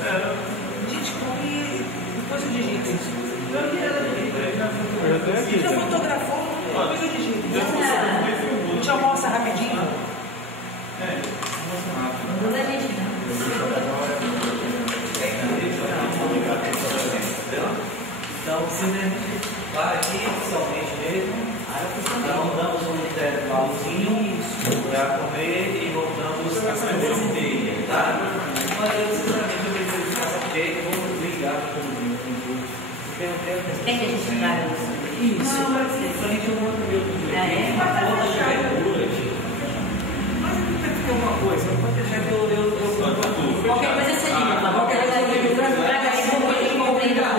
A gente come e depois eu digito isso. Já fotografou, depois eu digito. A gente almoça rapidinho. Não muda a gente, não. então, se a gente vai aqui oficialmente mesmo, então damos um intervalozinho para comer e voltamos às 2h30, tá? Mas eu sinceramente eu preciso fazer porque vou ligar para todo mundo. Tem que a gente traga isso. Isso. Não, mas a gente não vai comer outro dia. Mas eu tenho que ter uma coisa, não pode deixar que eu Qualquer coisa você diga, qualquer coisa você diga, traga aí, vou comprar.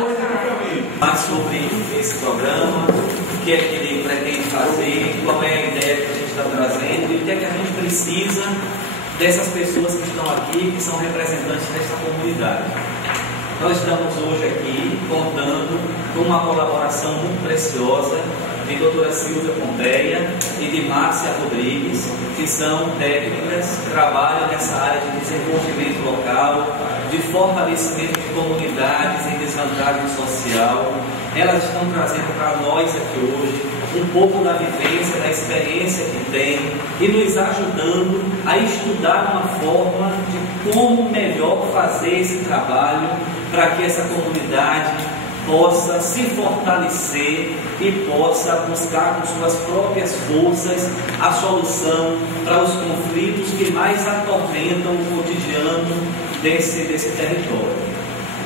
mais sobre esse programa, o que é que ele pretende fazer, qual é a ideia que a gente está trazendo e o que é que a gente precisa dessas pessoas que estão aqui, que são representantes desta comunidade. Nós estamos hoje aqui contando com uma colaboração muito preciosa de doutora Silvia Pompeia e de Márcia Rodrigues, que são técnicas que trabalham nessa área de desenvolvimento local, de fortalecimento de comunidades em desvantagem social. Elas estão trazendo para nós aqui hoje um pouco da vivência, da experiência que tem e nos ajudando a estudar uma forma de como melhor fazer esse trabalho para que essa comunidade possa se fortalecer e possa buscar com suas próprias forças a solução para os conflitos que mais atormentam o cotidiano desse território.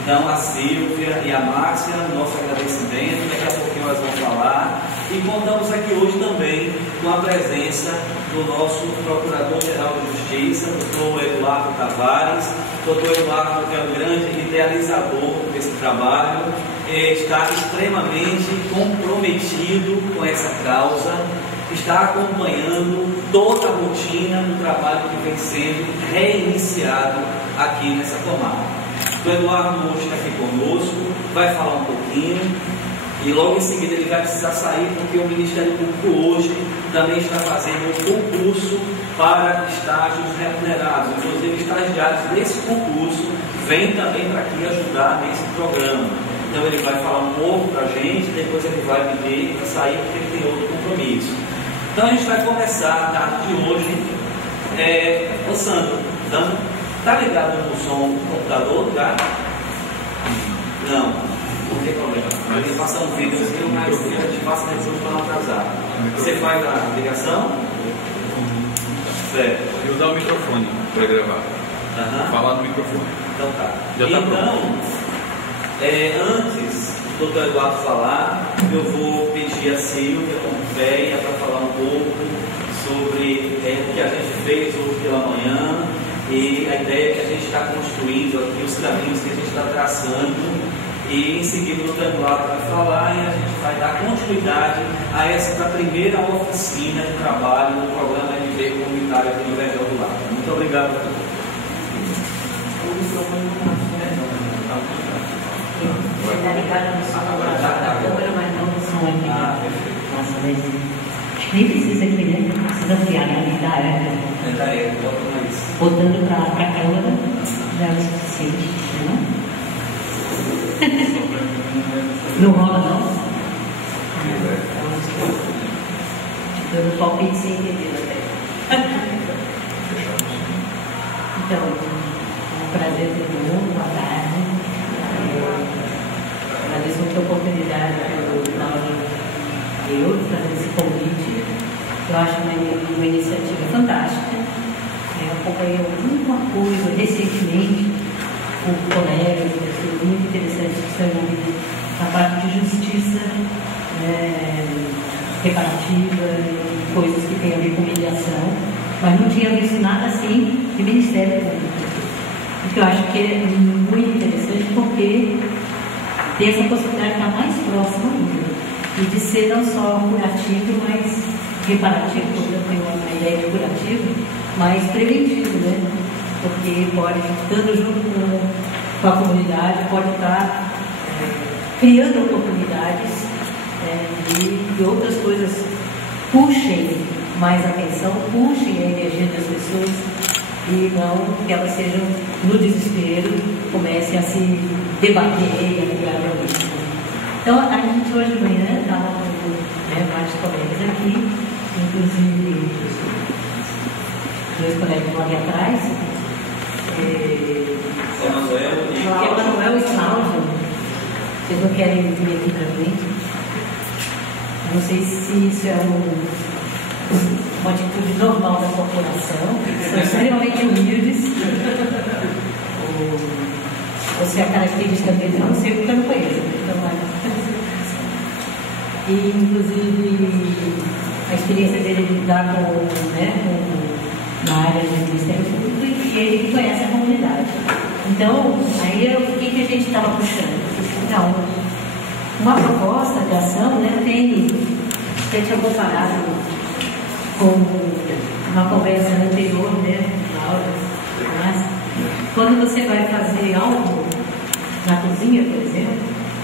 Então, a Silvia e a Márcia, nosso agradecimento, daqui a pouquinho elas vão falar. E contamos aqui hoje também com a presença do nosso Procurador-Geral de Justiça, doutor Eduardo Tavares. Doutor Eduardo, que é o grande idealizador desse trabalho, está extremamente comprometido com essa causa, está acompanhando toda a rotina do trabalho que vem sendo reiniciado aqui nessa comarca. O Eduardo hoje está aqui conosco, vai falar um pouquinho e logo em seguida ele vai precisar sair porque o Ministério Público hoje também está fazendo um concurso para estágios remunerados. Inclusive, estagiários desse concurso vêm também para aqui ajudar nesse programa. Então ele vai falar um pouco para a gente, depois ele vai pedir para sair porque ele tem outro compromisso. Então a gente vai começar a tarde de hoje. Ô Sandro, tá ligado no som do computador, tá? Não tem problema. A gente passa um vídeo assim, mas a gente passa depois para não atrasar. Você faz a ligação? Certo. E usar o microfone para gravar. Falar no microfone. Então tá. Já tá Antes do Dr. Eduardo falar, eu vou pedir a Silvia Pompeia para falar um pouco sobre o que a gente fez hoje pela manhã e a ideia que a gente está construindo aqui, os caminhos que a gente está traçando. E em seguida o Dr. Eduardo vai falar e a gente vai dar continuidade a essa primeira oficina de trabalho no programa MV Comunitário aqui no Vergel do Lago. Muito obrigado a todos. Você está ligado no som da câmera, mas não no som aqui. Nossa, mas acho que nem precisa aqui, né? Não precisa ampliar da área. Botando para a câmera já é o suficiente, né? Não rola, não? Dando palpite sem entender até. Então, é um prazer ter todo, boa tarde. Agradeço muito a oportunidade pelo Lauro de fazer esse convite. Eu acho uma iniciativa fantástica. Eu acompanhei alguma coisa recentemente com colegas, pessoas muito interessantes que estão envolvidas na parte de justiça reparativa e coisas que têm a ver com mediação, mas não tinha visto nada assim de Ministério Público. O que eu acho que é muito interessante porque tem essa possibilidade de estar mais próximo ainda e de ser não só curativo, mas reparativo, porque eu tenho uma ideia de curativo, mas preventivo, né? Porque pode, estando junto com a comunidade, pode estar criando oportunidades de outras coisas puxem mais atenção, puxem a energia das pessoas e não que elas sejam no desespero, comecem a se debater e a criar violência. Então, a gente hoje de manhã estava com vários colegas aqui, inclusive dois colegas lá atrás, Emanuel e Cláudio. Vocês não querem vir aqui para frente? Não sei se isso é uma atitude normal da corporação, são extremamente humildes. Ou se é a característica deles, não sei porque eu não conheço. E, inclusive, a experiência dele de lidar na área de Ministério Público e ele que conhece a comunidade. Então, aí o que a gente estava puxando? Não, uma proposta de ação, né, tem, eu tinha comparado com uma conversa anterior, né, mas quando você vai fazer algo na cozinha, por exemplo,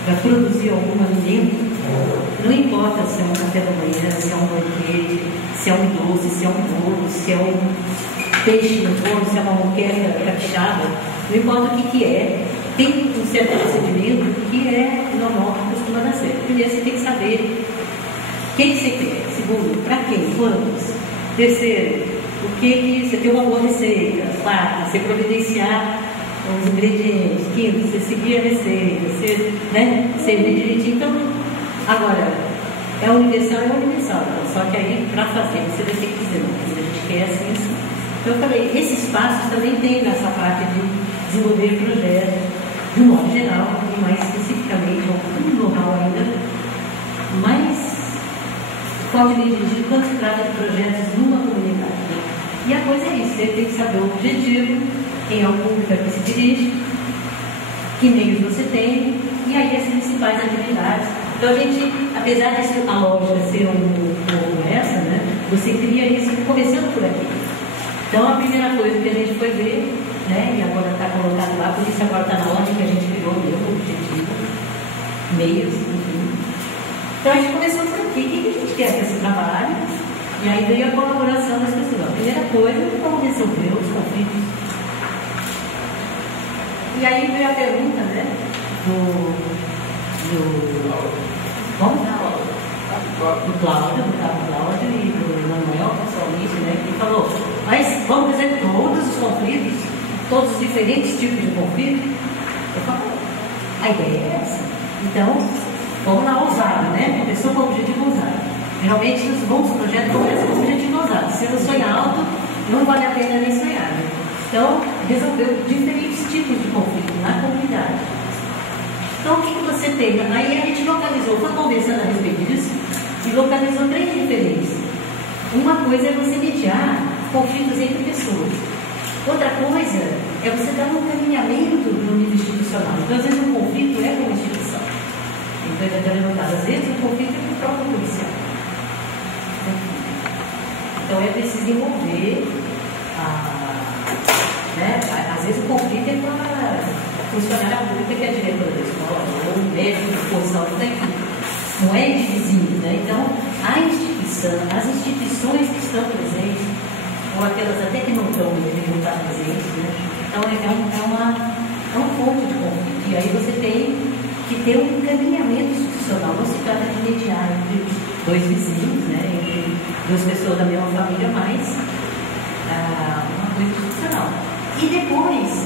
para produzir algum alimento, não importa se é um café da manhã, se é um banquete, se é um doce, se é um bolo, se é um peixe no forno, se é uma moqueca capixaba, não importa o que é, tem um certo procedimento que é normal, que costuma dar certo. Primeiro você tem que saber quem você quer. Segundo, para quem? Quantos? Terceiro, o que você tem uma boa receita. Quarto, você providenciar os ingredientes. Quinto, você seguir a receita, você, né, servir direitinho. Então, agora, é universal. Só que aí, para fazer, você vai ter que dizer, não, se a gente quer assim, assim. Então, eu falei, esses passos também tem nessa parte de desenvolver projetos, de um modo geral, e mais especificamente, um know-how ainda, mais pode me dirigir quando se trata de projetos numa comunidade. E a coisa é isso, você tem que saber o objetivo, quem é o público a que se dirige, que meios você tem, e aí as principais atividades. Então a gente, apesar de a lógica ser essa, né, você cria isso começando por aqui. Então a primeira coisa que a gente foi ver, né, e agora está colocado lá, por isso agora está na ordem que a gente criou mesmo, o objetivo, meios, enfim. Então a gente começou por aqui, o que a gente quer com esse trabalho? E aí veio a colaboração das pessoas. A primeira coisa, como resolver os conflitos. E aí veio a pergunta, né, do Cláudio e do Manuel, pessoalmente, né, que falou, mas vamos dizer todos os conflitos, todos os diferentes tipos de conflito? Eu falo, a ideia é essa. Então, vamos lá, ousado, né? Começou com o objetivo ousado. Geralmente os bons projetos começam com o objetivo ousado. Se não sonha alto, não vale a pena nem sonhar, né? Então, resolveu diferentes tipos de conflito na comunidade. Então, o que você tem? Aí a gente localizou, foi conversando a respeito disso, e localizou 3 diferenças. Uma coisa é você mediar conflitos entre pessoas. Outra coisa é você dar um caminhamento no nível institucional. Então, às vezes, um conflito é com uma instituição. Então, já está levantado. Às vezes, o conflito é com o próprio policial. Então, é preciso envolver né? Às vezes, o conflito é com a funcionária pública que é a diretora da escola, ou o médico de posição da equipe. Não é de vizinhos, né? Então, a instituição, as instituições que estão presentes, ou aquelas até que não estão presentes, né? Então, é uma fonte de conflito. E aí você tem que ter um encaminhamento institucional. Não se trata de mediar entre 2 vizinhos, né? Entre 2 pessoas da mesma família, mas uma coisa institucional. E depois,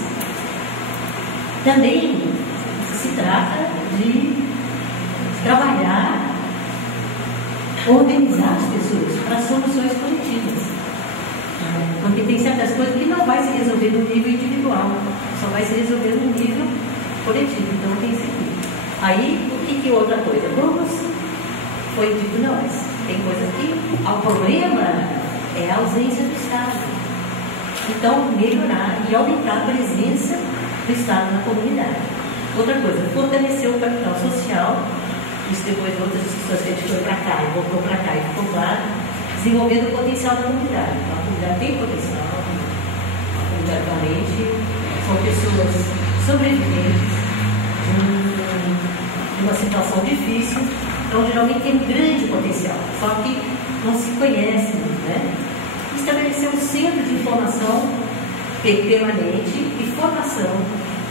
também se trata de trabalhar, organizar as pessoas para soluções coletivas. Porque tem certas coisas que não vai se resolver no nível individual, só vai se resolver no nível coletivo. Então tem isso aqui. Aí, o que outra coisa? Vamos, foi dito, não, mas tem coisas que o problema é a ausência do Estado. Então, melhorar e aumentar a presença do Estado na comunidade. Outra coisa, fortalecer o capital social. Isso depois de outras discussões que a gente foi para cá e voltou para cá e ficou claro, desenvolvendo o potencial da comunidade. A comunidade tem potencial, a comunidade realmente são pessoas sobreviventes de uma situação difícil, então geralmente tem um grande potencial, só que não se conhecem, né? Estabelecer um centro de informação permanente e formação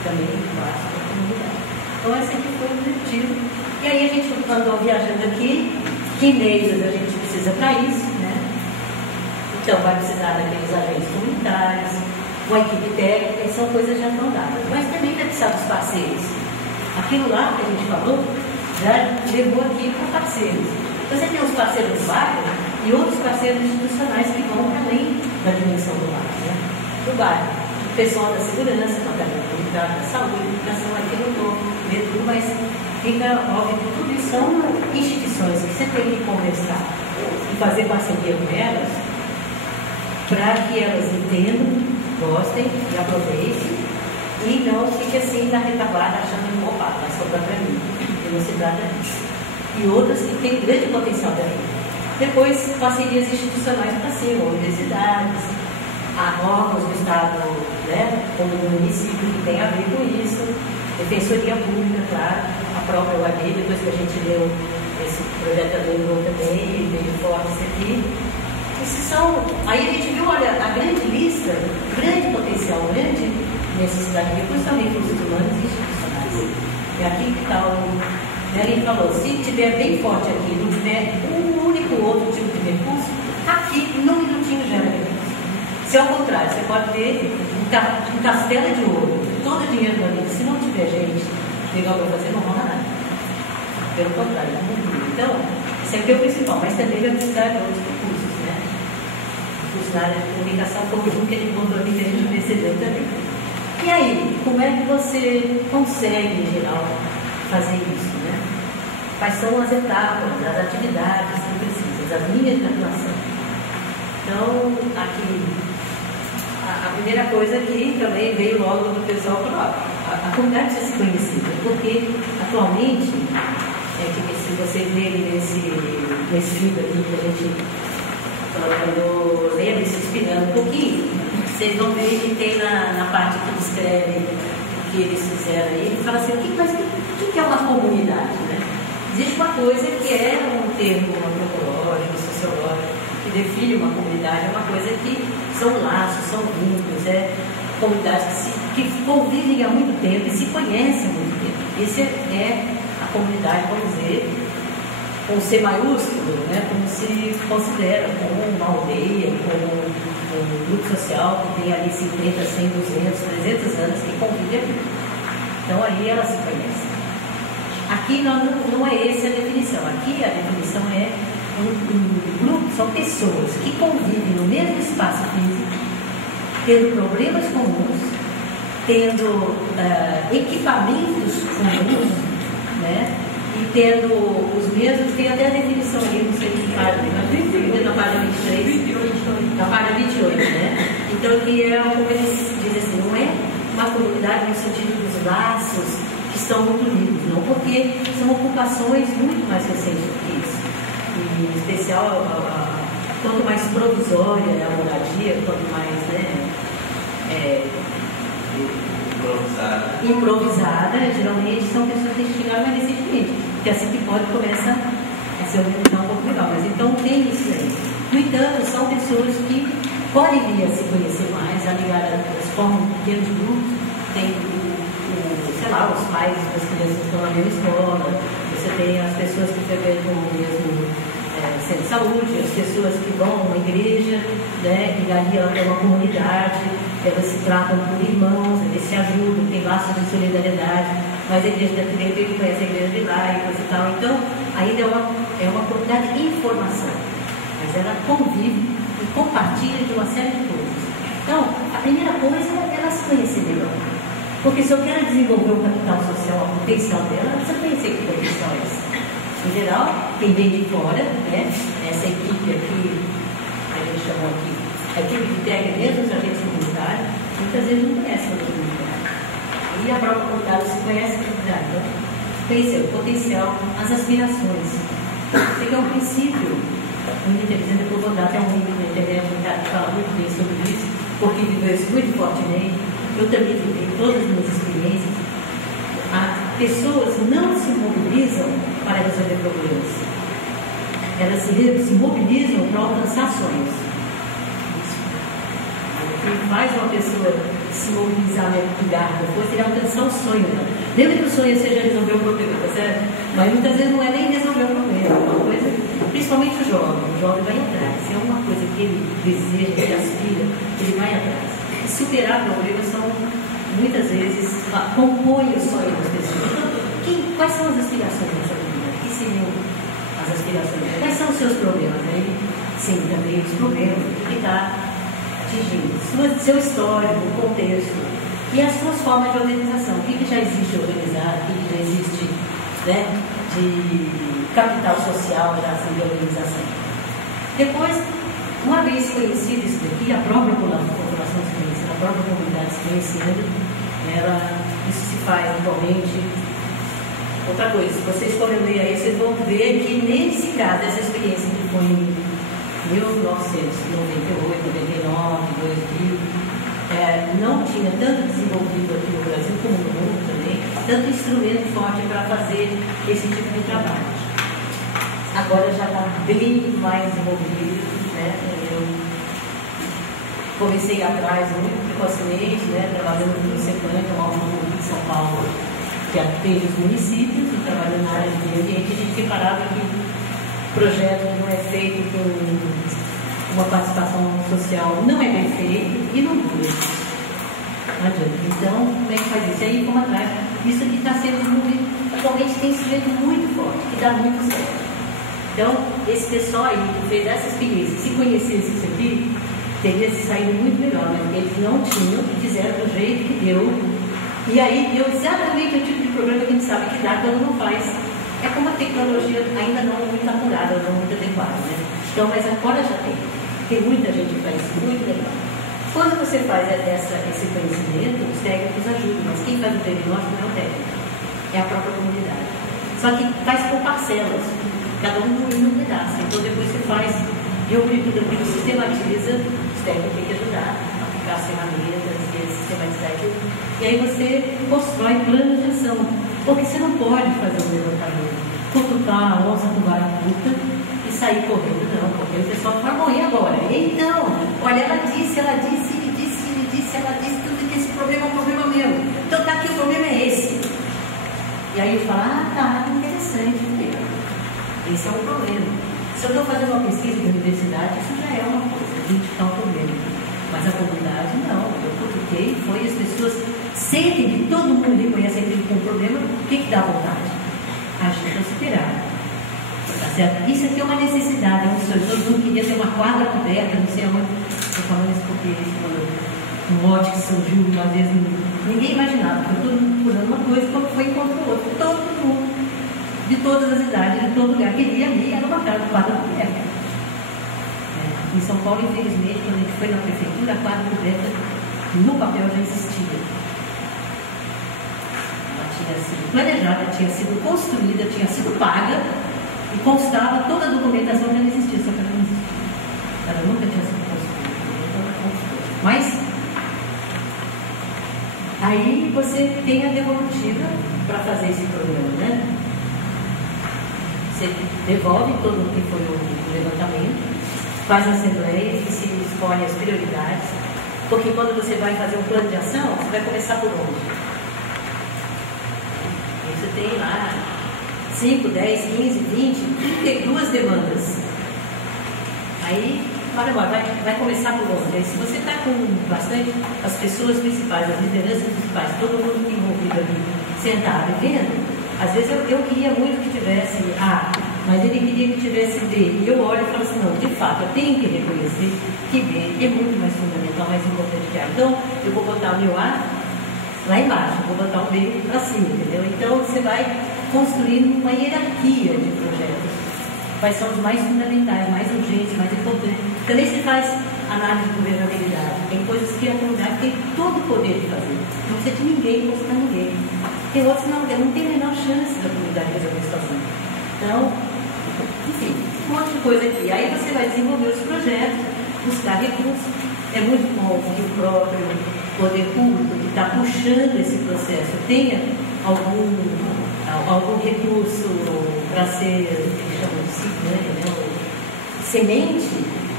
também básica da comunidade. Então esse aqui foi o objetivo. E aí a gente andou viajando aqui, que meios a gente precisa para isso, né? Então vai precisar daqueles agentes comunitários, uma equipe técnica, são coisas já estão dadas. Mas também vai precisar dos parceiros. Aquilo lá que a gente falou, já levou aqui para parceiros. Então você tem os parceiros do bairro e outros parceiros institucionais que vão além da dimensão do bairro, né? Do bairro. O pessoal da segurança, da saúde, da educação, aqui não estou vendo tudo, mas fica óbvio que tudo isso são instituições que você tem que conversar e fazer parceria com elas para que elas entendam, gostem e aproveitem e não fique assim na retaguarda achando que opa, vai sobrar para mim. não se trata disso. E outras que têm grande potencial também. Depois, parcerias institucionais para cima, universidades, órgãos do Estado, né, como do município, que tem a ver com isso, defensoria pública, claro, a própria UAB, depois que a gente leu esse projeto da lei também, veio forte isso aqui. Esses são, aí a gente viu, olha, a grande lista, grande potencial, grande necessidade de recursos também para os humanos e institucionais. É aqui que está ele falou, se tiver bem forte aqui, não tiver um único outro tipo de recurso, aqui num minutinho gera recurso. Se ao contrário, você pode ter um castelo de ouro, todo o dinheiro ali, se não tiver gente legal para fazer, não rola nada. Pelo contrário, então, esse aqui é o principal, mas também vai precisar de outros recursos, né? Recursos na área de comunicação, como um que ele contou aqui, que a gente percebeu também. E aí, como é que você consegue, em geral, fazer isso, né? Quais são as etapas, as atividades que precisam, as linhas de atuação? Então, aqui, a primeira coisa que também veio logo do pessoal falou, a comunidade precisa se conhecer, porque atualmente, se você vê nesse livro aqui que a gente lembra, se inspirando um pouquinho, vocês vão ver que tem na parte que descreve o que eles fizeram aí, ele fala assim, o que é uma comunidade, né? Existe uma coisa que é um termo antropológico, sociológico, que define uma comunidade, é uma coisa que são laços, são vínculos, comunidades que convivem há muito tempo e se conhecem há muito tempo. Essa é a comunidade, vamos dizer, com C maiúsculo, né? Como se considera como uma aldeia, como um grupo social que tem ali 50, 100, 200, 300 anos que convive ali. Então aí ela se conhece. Aqui não é essa a definição. Aqui a definição é um grupo, são pessoas que convivem no mesmo espaço físico, tendo problemas comuns, tendo equipamentos comuns, né? E tendo os mesmos, tem até a definição ali, não sei se fala, na página 23, na página 28, né? Então, que é como eles dizem assim, não é uma comunidade no sentido dos laços que estão muito livres, não, porque são ocupações muito mais recentes do que isso. E, em especial, quanto mais provisória é a moradia, quanto mais, improvisada, geralmente são pessoas que chegaram mais recentemente, porque assim que pode começa a se organizar um pouco melhor, mas então tem isso aí. No entanto, são pessoas que podem vir a se conhecer mais, a ligar, elas formam pequenos grupos, tem sei lá, os pais das crianças que estão na mesma escola, você tem as pessoas que frequentam o mesmo centro de saúde, as pessoas que vão a uma igreja, né, e ali ela tem uma comunidade, elas se tratam por irmãos, eles se ajudam, tem laços de solidariedade, mas a igreja daqui dentro ele conhece a igreja de lá e coisa e tal. Então, ainda é uma comunidade de informação, mas ela convive e compartilha de uma série de coisas. Então, a primeira coisa é ela se conhecer melhor. Porque se eu quero desenvolver o capital social, o potencial dela, ela precisa conhecer que potencial é esse. Em geral, quem vem de fora, né, essa equipe aqui, a gente chamou aqui, a equipe que pega mesmo os agentes comunitários, muitas vezes não conhece a comunidade. E a própria comunidade se conhece a comunidade. Então, conhecer o potencial, as aspirações. Chega um princípio muito interessante, depois vou dar até um link na internet que fala muito bem sobre isso, porque viveu isso muito fortemente. Eu também vivi todas as minhas experiências. As pessoas não se mobilizam para resolver problemas. Elas se mobilizam para alcançar sonhos. O que faz uma pessoa se mobilizar mesmo garra depois é alcançar o sonho dela. Mesmo que o sonho seja resolver o problema, tá certo? Mas muitas vezes não é nem resolver o problema, é uma coisa, principalmente o jovem vai atrás. Se é uma coisa que ele deseja, que ele aspira, ele vai atrás. E superar problemas são, muitas vezes, compõe o sonho das pessoas. Então, quais são as aspirações dessa vida? O que seriam as aspirações? Quais são os seus problemas? Aí, sim, também os problemas, o que está atingindo, seu histórico, o contexto e as suas formas de organização. O que já existe organizado, o que já existe, né, de capital social já assim, de organização. Depois, uma vez conhecido isso daqui, a própria população se conhecendo, a própria comunidade se conhecendo, isso se faz atualmente Outra coisa, se vocês forem ler aí, vocês vão ver que nesse caso, essa experiência que foi em 1998, 99, 2000, não tinha tanto desenvolvido aqui no Brasil como no mundo também, tanto instrumento forte para fazer esse tipo de trabalho. Agora já está bem mais desenvolvido, né? Eu comecei atrás muito precocemente, né? Trabalhando no CEPAN, que é uma organização de São Paulo, que atende os municípios, e trabalhando na área de meio ambiente. A gente reparava que o projeto não é feito com uma participação social, não é bem feito e não dura. Não adianta. Então, como é que faz isso? Aí, como atrás, isso aqui está sendo desenvolvido. Atualmente tem instrumento muito forte, que dá muito certo. Então, esse pessoal aí que fez essa experiência, se conhecesse isso aqui, teria se saído muito melhor, né? Porque eles não tinham, fizeram do jeito que deu. E aí deu exatamente o tipo de problema que a gente sabe que dá quando não faz. É como a tecnologia ainda não muito apurada, não muito adequada, né? Então, mas agora já tem. Tem muita gente que faz isso, muito legal. Quando você faz esse conhecimento, os técnicos ajudam, mas quem faz o diagnóstico não é o técnico, é a própria comunidade. Só que faz por parcelas, cada um em um pedaço. Então depois você faz, reúne tudo aquilo, sistematiza, os técnicos têm que ajudar a aplicar as ferramentas e sistematizar aquilo. E aí você constrói planos de ação, porque você não pode fazer um levantamento, cutucar a onça com vara curta e sair correndo, não, porque o pessoal fala, bom, e agora? Então, olha, ela disse, tudo que esse problema é um problema meu. Então tá aqui, o problema é esse. E aí eu falo, tá, interessante, esse é um problema. Se eu estou fazendo uma pesquisa de universidade, isso já é uma coisa, identificar um problema. Mas a comunidade não, eu cutuquei, foi as pessoas sentem que todo mundo reconhece aquele com problema, o que dá vontade? Agir para superar. Tá certo? Isso aqui é uma necessidade, todo mundo queria ter uma quadra coberta, não sei aonde. Estou falando isso porque um lote que surgiu uma vez, ninguém imaginava, foi todo mundo procurando uma coisa, quando foi encontrou outra. Todo mundo, de todas as idades, de todo lugar, queria ali, era uma quadra coberta. Em São Paulo, infelizmente, quando a gente foi na prefeitura, a quadra coberta no papel já existia. Ela tinha sido planejada, tinha sido construída, tinha sido paga e constava toda a documentação que ela existia, só que ela não existia. Ela nunca tinha sido construída. Então ela construiu. Mas aí você tem a devolutiva para fazer esse programa, né? Você devolve todo o que foi o levantamento, faz a assembleia e se escolhe as prioridades, porque quando você vai fazer um plano de ação, você vai começar por onde? Aí você tem lá 5, 10, 15, 20, 32 demandas. Aí, vai começar por onde? Aí, se você está com bastante, as pessoas principais, as lideranças principais, todo mundo envolvido ali, sentado e vendo, às vezes eu queria muito que tivesse A, mas ele queria que tivesse B. E eu olho e falo assim, não, de fato, eu tenho que reconhecer que B é muito mais fundamental, mais importante que A. Então, eu vou botar o meu A lá embaixo, eu vou botar o B para cima, entendeu? Então, você vai construindo uma hierarquia de projetos. Quais são os mais fundamentais, mais urgentes, mais importantes. Também se faz análise de governabilidade. Tem coisas que a comunidade tem todo o poder de fazer. Não precisa de ninguém encostar ninguém. Tem outros que não tem a menor chance da comunidade resolver a situação. Então, enfim, um monte de coisa aqui. Aí você vai desenvolver os projetos, buscar recursos. É muito bom que o próprio poder público que está puxando esse processo tenha algum recurso para ser, que chamam de ciganha, né? Semente,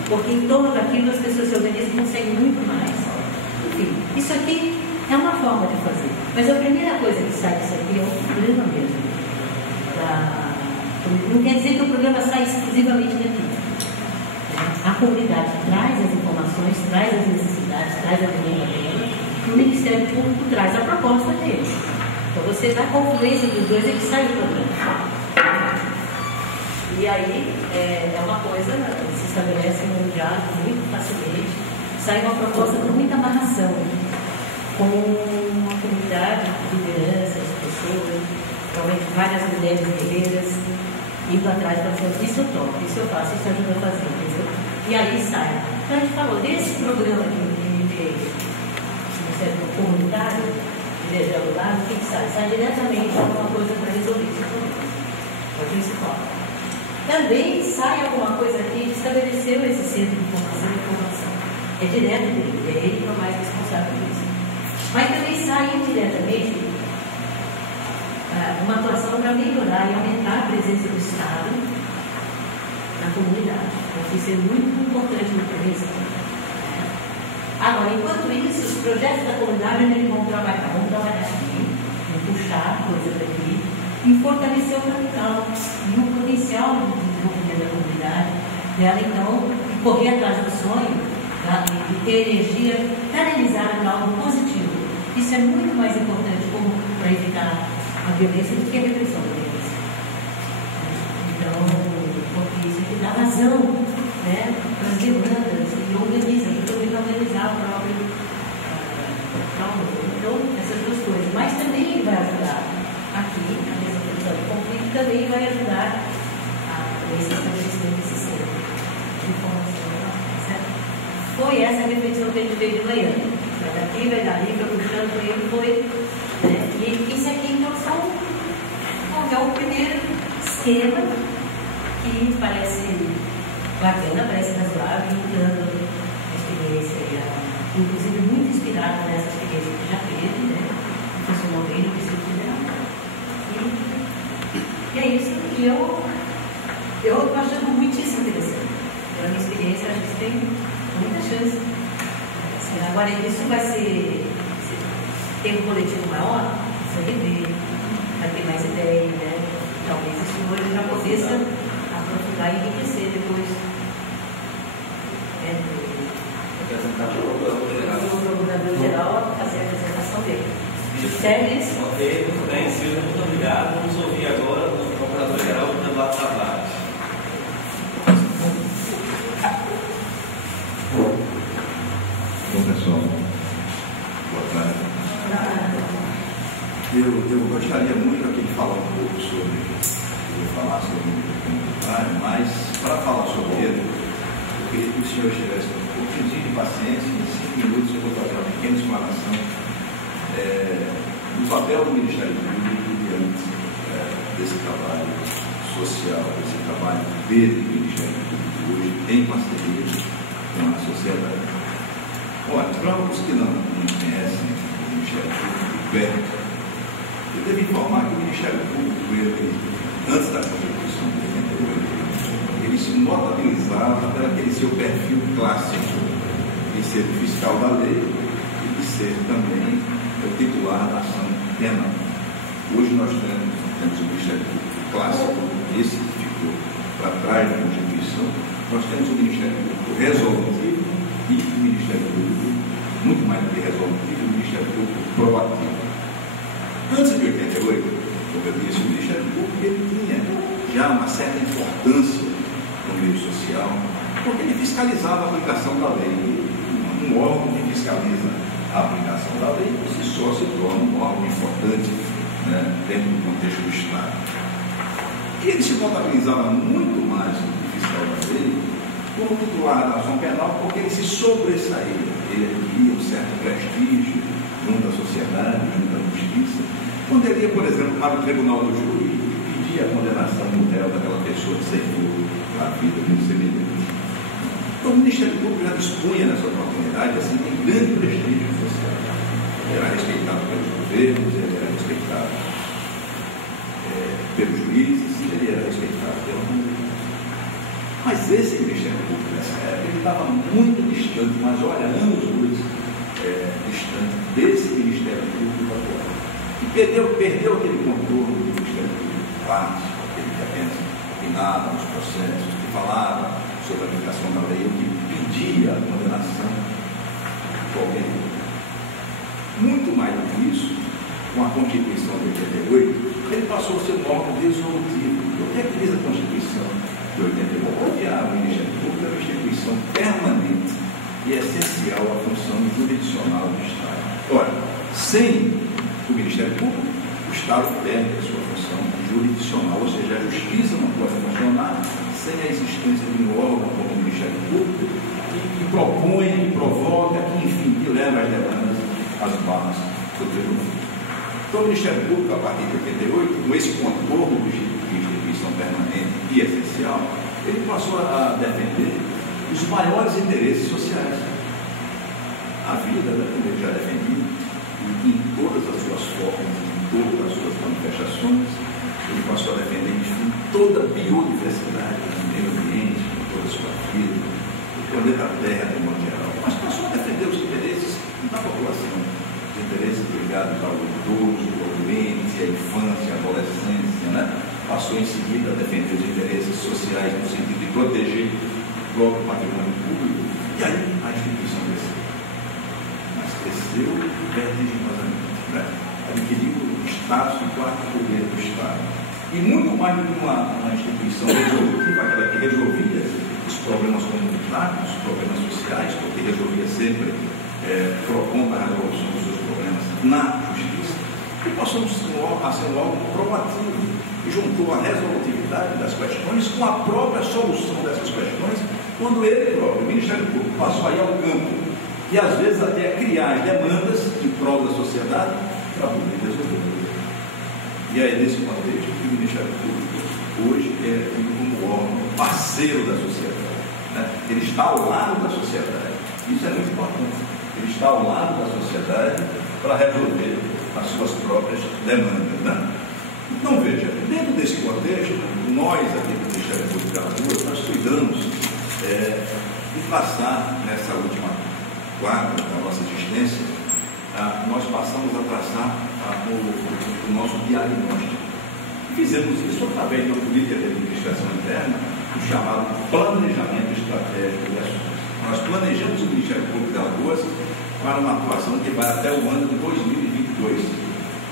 porque em torno daquilo as pessoas se organizam e conseguem muito mais. Enfim, isso aqui é uma forma de fazer. Mas a primeira coisa que sai disso aqui é o problema mesmo. Não quer dizer que o problema sai exclusivamente daqui. A comunidade traz as informações, traz as necessidades, traz a demanda dela, e o Ministério Público traz a proposta dele. Então você dá confluência dos dois, é que sai o problema. E aí é uma coisa que se estabelece num diálogo muito facilmente, sai uma proposta com muita amarração, com uma comunidade de lideranças, pessoas, provavelmente várias mulheres guerreiras, indo atrás para fazer isso eu toco, isso eu faço, isso ajuda a fazer, entendeu? E aí sai. Então a gente falou desse programa aqui de comunitário, de lá, o que sai? Sai diretamente alguma coisa para resolver isso. é o principal. Também sai alguma coisa aqui que estabeleceu esse centro de formação e informação. É direto dele, é ele que é o mais responsável por isso. Mas também sai indiretamente uma atuação para melhorar e aumentar a presença do Estado na comunidade. Então, isso é muito importante no começo. Agora, enquanto isso, os projetos da comunidade eles vão trabalhar aqui, vão puxar coisas daqui, e fortalecer o capital e o potencial de desenvolvimento da comunidade, dela então correr atrás do sonho, de ter energia canalizada para algo positivo. Isso é muito mais importante para evitar a violência do que a repressão da violência. Então, porque isso é que dá razão, né, para as demandas e organiza, ajuda a organizar o próprio trauma. Então, essas duas coisas. Mas também ele vai ajudar aqui, na resolução do conflito, também vai ajudar a esse estabelecimento desse centro de informação. Certo? Foi essa a reflexão que a gente fez de manhã. Vai daqui, vai dali, vai puxando, foi. Né? E isso aqui, então, é o primeiro esquema que parece bacana, parece razoável, dando a experiência, inclusive muito inspirada nessa experiência que já teve, né? Funcionou bem no Distrito Federal. E é isso que eu estou achando muitíssimo interessante. Pela minha experiência, acho que tem muita chance. Agora, isso vai ser tem um coletivo maior, você vai ver, vai ter mais ideia, né? Talvez isso hoje já possa aprofundar e enriquecer depois. O procurador-geral fazer a apresentação dele. Serve isso? Ok, muito bem, Silvia, muito obrigado. Vamos ouvir agora o procurador-geral do Eduardo Tavares. Bom, pessoal, boa tarde. Eu gostaria muito aqui de falar um pouco sobre, eu vou falar sobre o comunitário, mas para falar sobre ele, eu queria que o senhor estivesse um pouquinho de paciência, em 5 minutos eu vou fazer uma pequena explanação do papel do Ministério Público diante desse trabalho social, desse trabalho do Ministério Público hoje, em parceria com a sociedade. Olha, para os que não conhecem o Ministério Público, eu devo informar que o Ministério Público, antes da Constituição de 88, ele se notabilizava pelo aquele seu perfil clássico de ser fiscal da lei e de ser também o titular da ação penal. Hoje nós temos o Ministério Público clássico, esse que ficou para trás da Constituição. Nós temos o Ministério Público resolutivo e o Ministério Público, muito mais do que resolutivo, o Ministério Público proativo. Antes de 88, como eu disse, o Ministério Público ele tinha já uma certa importância no meio social, porque ele fiscalizava a aplicação da lei. Um órgão que fiscaliza a aplicação da lei, por si só se torna um órgão importante, né, dentro do contexto do Estado. E ele se notabilizava muito mais do que fiscal da lei como titular da ação penal, porque ele se sobressaía, ele adquiria um certo prestígio junto à sociedade, junto à justiça. Quando ele ia, por exemplo, para o tribunal do júri e pedia a condenação do réu daquela pessoa que ceifou a vida de um semelhante. Então, o Ministério Público já dispunha nessa oportunidade, assim, tem grande prestígio social. Ele era respeitado pelos governos, ele era respeitado pelos juízes, ele era respeitado pelo mundo. Mas esse Ministério Público, nessa época, ele estava muito distante, mas olha, anos-luz distante desse Ministério Público atual. E perdeu aquele controle do Ministério Público clássico, aquele que apenas opinava nos processos, que falava sobre a aplicação da lei, que pedia a condenação de qualquer um. Muito mais do que isso, com a Constituição de 88, ele passou a ser um órgão resolutivo. O que é que diz a Constituição de 88? O Ministério Público é uma instituição permanente e essencial à função jurisdicional do Estado. Ora, sem o Ministério Público, o Estado perde a sua função jurisdicional, ou seja, a justiça não pode funcionar sem a existência de um órgão como o Ministério Público que propõe, que provoca, que, enfim, que leva as demandas às barras do tribunal. Então, o Ministério Público, a partir de 88, com esse contorno instituição permanente e essencial, ele passou a defender os maiores interesses sociais. A vida, ele já defendia, em todas as suas formas, em todas as suas manifestações, ele passou a defender, enfim, toda a biodiversidade do meio ambiente, com toda a sua vida, o planeta Terra, de modo geral, mas passou a defender os interesses da população, os interesses ligados ao idoso, ao doente, à infância, à adolescência, né? Passou em seguida a defender os interesses sociais no sentido de proteger o próprio patrimônio público, e aí a instituição cresceu. Mas cresceu vertiginosamente, né? Adquiriu o status de quarto poder do Estado. E muito mais do que uma instituição resolutiva, aquela que resolvia os problemas comunitários, os problemas sociais, porque resolvia sempre propondo a resolução dos seus problemas na justiça. E passou a ser um órgão proativo, e juntou a resolutividade das questões com a própria solução dessas questões, quando ele próprio, o Ministério Público, passou a ir ao campo, e às vezes até a criar demandas em prol da sociedade para poder resolver. E aí, nesse contexto, o Ministério Público hoje é como órgão parceiro da sociedade, né? Ele está ao lado da sociedade. Isso é muito importante. Ele está ao lado da sociedade para resolver as suas próprias demandas, né? Então, veja, dentro desse contexto, nós aqui do Ministério Público de Alagoas, nós cuidamos de passar nessa última quadra da nossa existência, nós passamos a traçar o nosso diagnóstico. Fizemos isso através de uma política de administração interna, o chamado planejamento estratégico de ações. Nós planejamos o Ministério Público de Alagoas para uma atuação que vai até o ano de 2022.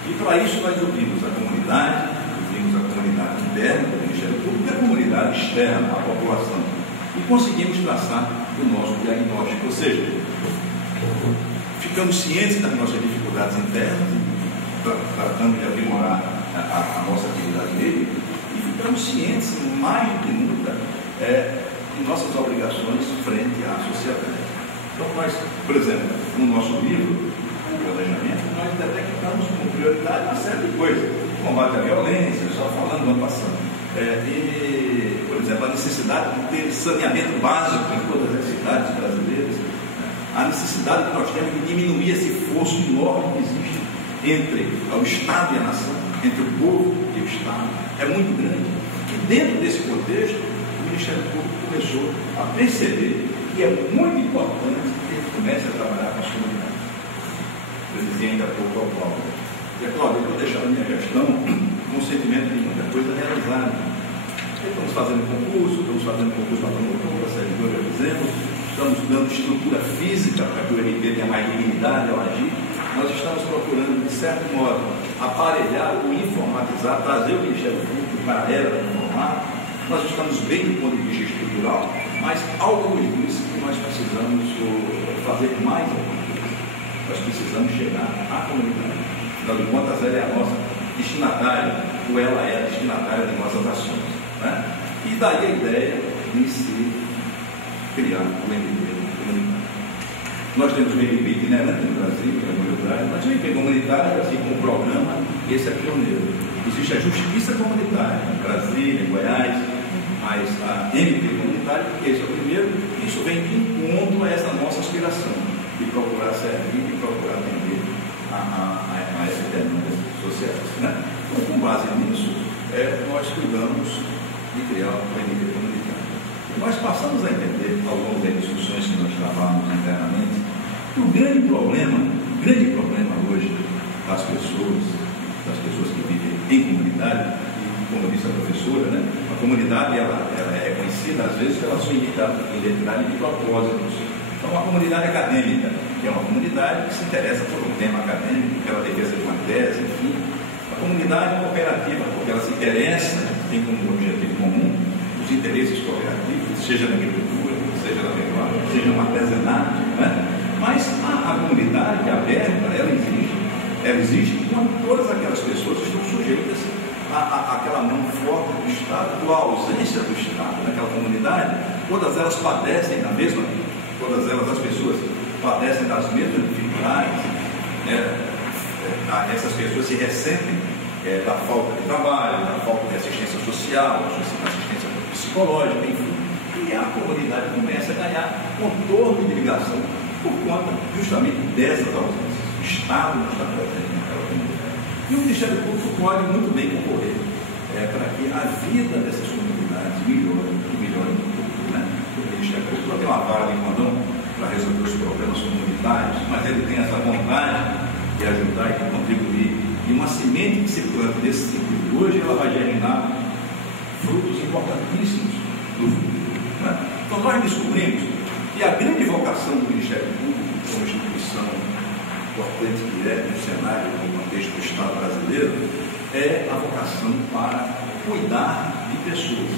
E para isso nós ouvimos a comunidade interna do Ministério Público e a comunidade externa, a população. E conseguimos traçar o nosso diagnóstico, ou seja, ficamos cientes das nossas dificuldades internas, tratando de aprimorar a nossa atividade nele, e ficamos cientes, mais do que nunca, de nossas obrigações frente à sociedade. Então, nós, por exemplo, no nosso livro, o planejamento, nós detectamos como prioridade uma série de coisas. Combate à violência, só falando do ano passado. E, por exemplo, a necessidade de ter saneamento básico em todas as cidades brasileiras. A necessidade que nós temos de diminuir esse fosso enorme que existe entre o Estado e a nação, entre o povo e o Estado. É muito grande. E dentro desse contexto, o Ministério Público começou a perceber que é muito importante que ele comece a trabalhar com as comunidades. Eu dizia ainda há pouco ao Paulo. E, Cláudio, eu vou deixar a minha gestão com o sentimento de muita coisa realizada. Estamos fazendo concurso para promotor, servidor, já fizemos. Estamos dando estrutura física para que o MP tenha mais dignidade ao agir. Nós estamos procurando, de certo modo, aparelhar ou informatizar, trazer o Ministério Público para a era do informático. Nós estamos bem do ponto de vista estrutural, mas algo nos diz que nós precisamos fazer mais alguma coisa. Nós precisamos chegar à comunidade. Afinal de contas, ela é a nossa destinatária, ou ela é a destinatária de nossas ações, né? E daí a ideia de se criar o MP comunitário. Nós temos o MP itinerante no Brasil, que é comunitário, mas o MP comunitário, assim como o programa, esse é pioneiro. Existe a justiça comunitária em Brasília, em Goiás, mas a MP comunitária, porque esse é o primeiro, isso vem de encontro a essa nossa aspiração de procurar servir e procurar atender a essas demandas sociais, né? Então, com base nisso, nós cuidamos de criar o MP comunitário. Nós passamos a entender, ao longo das discussões que nós travamos internamente, que o grande problema hoje das pessoas que vivem em comunidade, e como disse a professora, né, a comunidade ela é conhecida às vezes pela sua identidade de propósitos. Então, a comunidade acadêmica, que é uma comunidade que se interessa por um tema acadêmico, pela defesa de uma tese, enfim. A comunidade cooperativa, porque ela se interessa, tem como objetivo comum os interesses cooperativos, seja na agricultura, seja na pecuária, seja no artesanato, né? Mas a comunidade aberta, ela existe quando todas aquelas pessoas estão sujeitas àquela mão forte do Estado, ou à ausência do Estado naquela comunidade. Todas elas padecem da mesma vida. Todas elas, as pessoas, padecem das mesmas dificuldades, né? Essas pessoas se ressentem da falta de trabalho, da falta de assistência social, assistência psicológica, enfim. E a comunidade começa a ganhar contorno de ligação por conta justamente dessas ausências. O Estado não está presente naquela comunidade. E o Ministério Público pode muito bem concorrer para que a vida dessas comunidades melhore, né? O Ministério Público tem uma vara de condão para resolver os problemas comunitários, mas ele tem essa vontade de ajudar e de contribuir. E uma semente que se planta nesse sentido hoje, ela vai germinar frutos importantíssimos do futuro. Né? Então nós descobrimos que a grande vocação do Ministério Público, como instituição importante que é no cenário, no contexto do Estado brasileiro, é a vocação para cuidar de pessoas.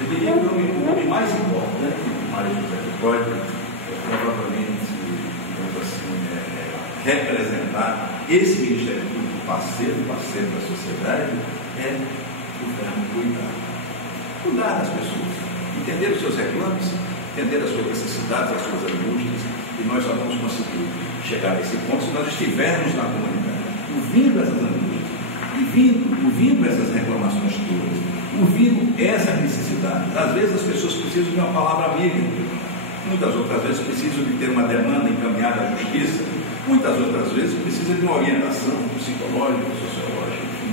Eu diria que o nome mais importante do Mário José que pode provavelmente, digamos assim, representar esse Ministério Público parceiro da sociedade é o verbo cuidar das pessoas, entender os seus reclames, entender as suas necessidades, as suas angústias, e nós só vamos conseguir chegar a esse ponto se nós estivermos na comunidade, ouvindo essas angústias, ouvindo essas reclamações todas, ouvindo essas necessidades. Às vezes as pessoas precisam de uma palavra amiga, muitas outras vezes precisam de ter uma demanda encaminhada à justiça, muitas outras vezes precisam de uma orientação psicológica, sociológica, enfim.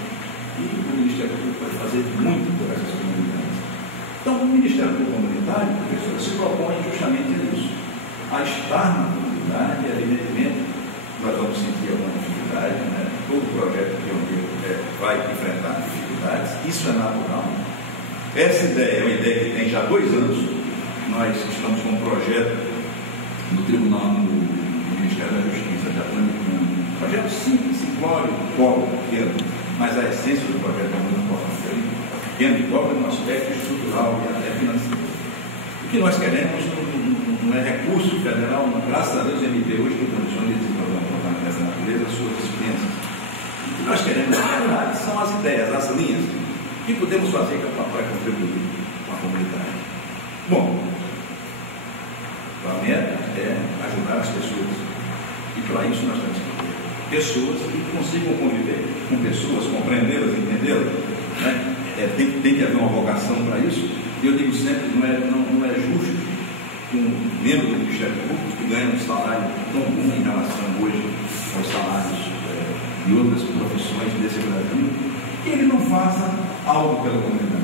E o Ministério Público pode fazer muito por essas comunidades. Então, o Ministério Público Comunitário, professor, se propõe justamente isso, a estar na comunidade. Evidentemente, nós vamos sentir alguma dificuldade, né? Todo projeto pioneiro vai enfrentar dificuldades, isso é natural. Essa ideia é uma ideia que tem já 2 anos. Nós estamos com um projeto no Tribunal, no Ministério da Justiça, já tramitando um projeto simples, simplório, pobre, pequeno, mas a essência do projeto é muito importante. Pequeno e pobre no aspecto estrutural e até financeiro. O que nós queremos não é recurso federal, graças a Deus o MP hoje tem condições de desenvolver um programa dessa natureza, as suas dispensas. O que nós queremos, na verdade, são as ideias, as linhas, que podemos fazer para contribuir com a comunidade. Bom, a meta é ajudar as pessoas. E para isso nós temos que ter pessoas que consigam conviver com pessoas, compreendê-las, entendê-las. Né? Tem que haver uma vocação para isso. E eu digo sempre, não é justo que um membro do Ministério Público que ganha um salário tão bom em relação hoje aos salários de outras profissões desse Brasil, que ele não faça algo pela comunidade.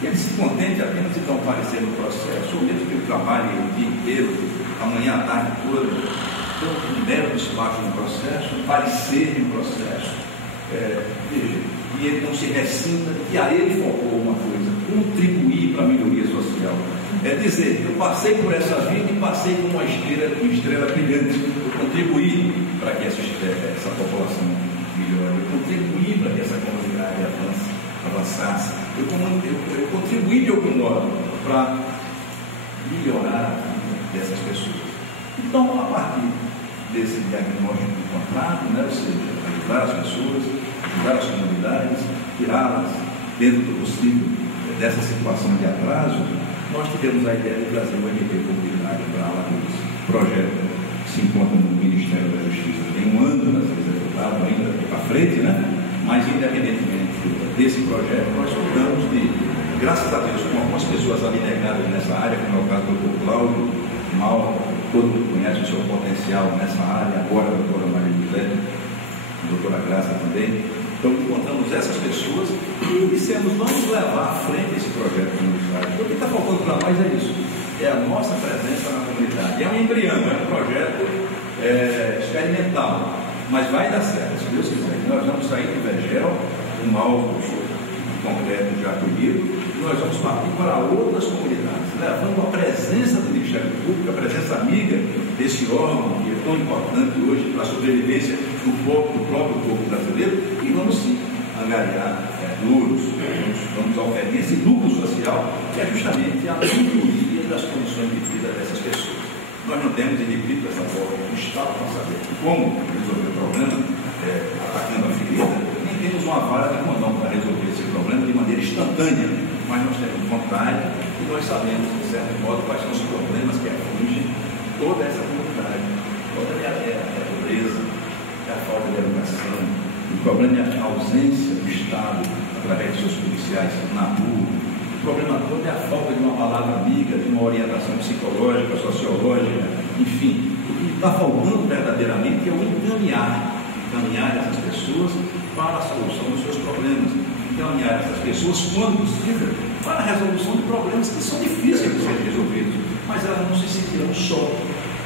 Que ele se contente apenas de comparecer no processo, ou mesmo que ele trabalhe o dia inteiro, amanhã à tarde toda, então um mero espaço no processo, parecer no processo, e ele não se ressinta que a ele faltou uma coisa, contribuir para a melhoria social. É dizer, eu passei por essa vida e passei como uma estrela brilhante, eu contribuí para que essa população melhore, eu contribuí para que essa comunidade avançasse, eu contribuí de algum modo para melhorar a vida dessas pessoas. Então, a partir desse diagnóstico encontrado, né, ou seja, ajudar as pessoas, ajudar as comunidades, tirá-las dentro do possível dessa situação de atraso, nós tivemos a ideia de trazer o MP Comunidade para Alagoas. O projeto se encontra no Ministério da Justiça, tem 1 ano para ser executado ainda para frente, né? Mas independentemente desse projeto, nós cuidamos de, graças a Deus, com algumas pessoas abnegadas nessa área, como é o caso do Dr. Cláudio Mal, todo mundo conhece o seu potencial nessa área, agora a doutora Maria José, a doutora Graça também. Então encontramos essas pessoas e dissemos, vamos levar à frente esse projeto comunitário. O que está faltando para nós é isso, é a nossa presença na comunidade. É um embrião, é um projeto experimental, mas vai dar certo, se Deus quiser. Nós vamos sair do Vergel, um alvo concreto já acolhido, e nós vamos partir para outras comunidades, levando a presença do Ministério Público, a presença amiga desse órgão que é tão importante hoje para a sobrevivência do próprio povo brasileiro, e vamos sim angariar lucros, vamos oferecer esse lucro social, que é justamente a melhoria das condições de vida dessas pessoas. Nós não temos indivíduos dessa forma do Estado para saber como resolver o problema, atacando a ferida, nem temos uma vara de condão para resolver esse problema de maneira instantânea, mas nós temos vontade e nós sabemos, de certo modo, quais são os problemas que afligem toda essa comunidade, toda a pobreza, a falta de educação, o o problema é a ausência do Estado, através de seus policiais, na rua. O problema todo é a falta de uma palavra amiga, de uma orientação psicológica, sociológica, enfim. O que está faltando verdadeiramente é o encaminhar essas pessoas para a solução dos seus problemas, encaminhar essas pessoas, quando possível, para a resolução de problemas que são difíceis de serem resolvidos, mas elas não se sentirão só.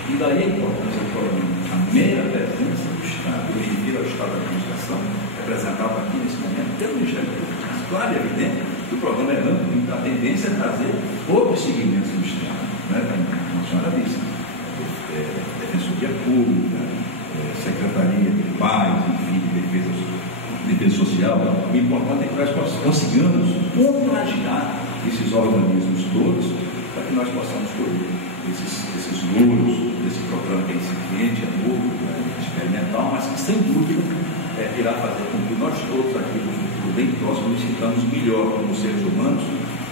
E daí a importância do problema. A mera presença do Estado, eu me refiro ao Estado da Administração, representado aqui nesse momento pelo Ministério Público. Mas claro e evidente que o programa é amplo e a tendência é trazer outros segmentos do Estado, né? Como a senhora disse, Defensoria Pública, Secretaria de Paz, enfim, de defesa social. O importante é que nós consigamos contagiar esses organismos todos para que nós possamos colher esses louros desse programa que é incipiente, é novo, é experimental, mas que sem dúvida irá fazer com que nós todos aqui no futuro bem próximo nos sintamos melhor como seres humanos,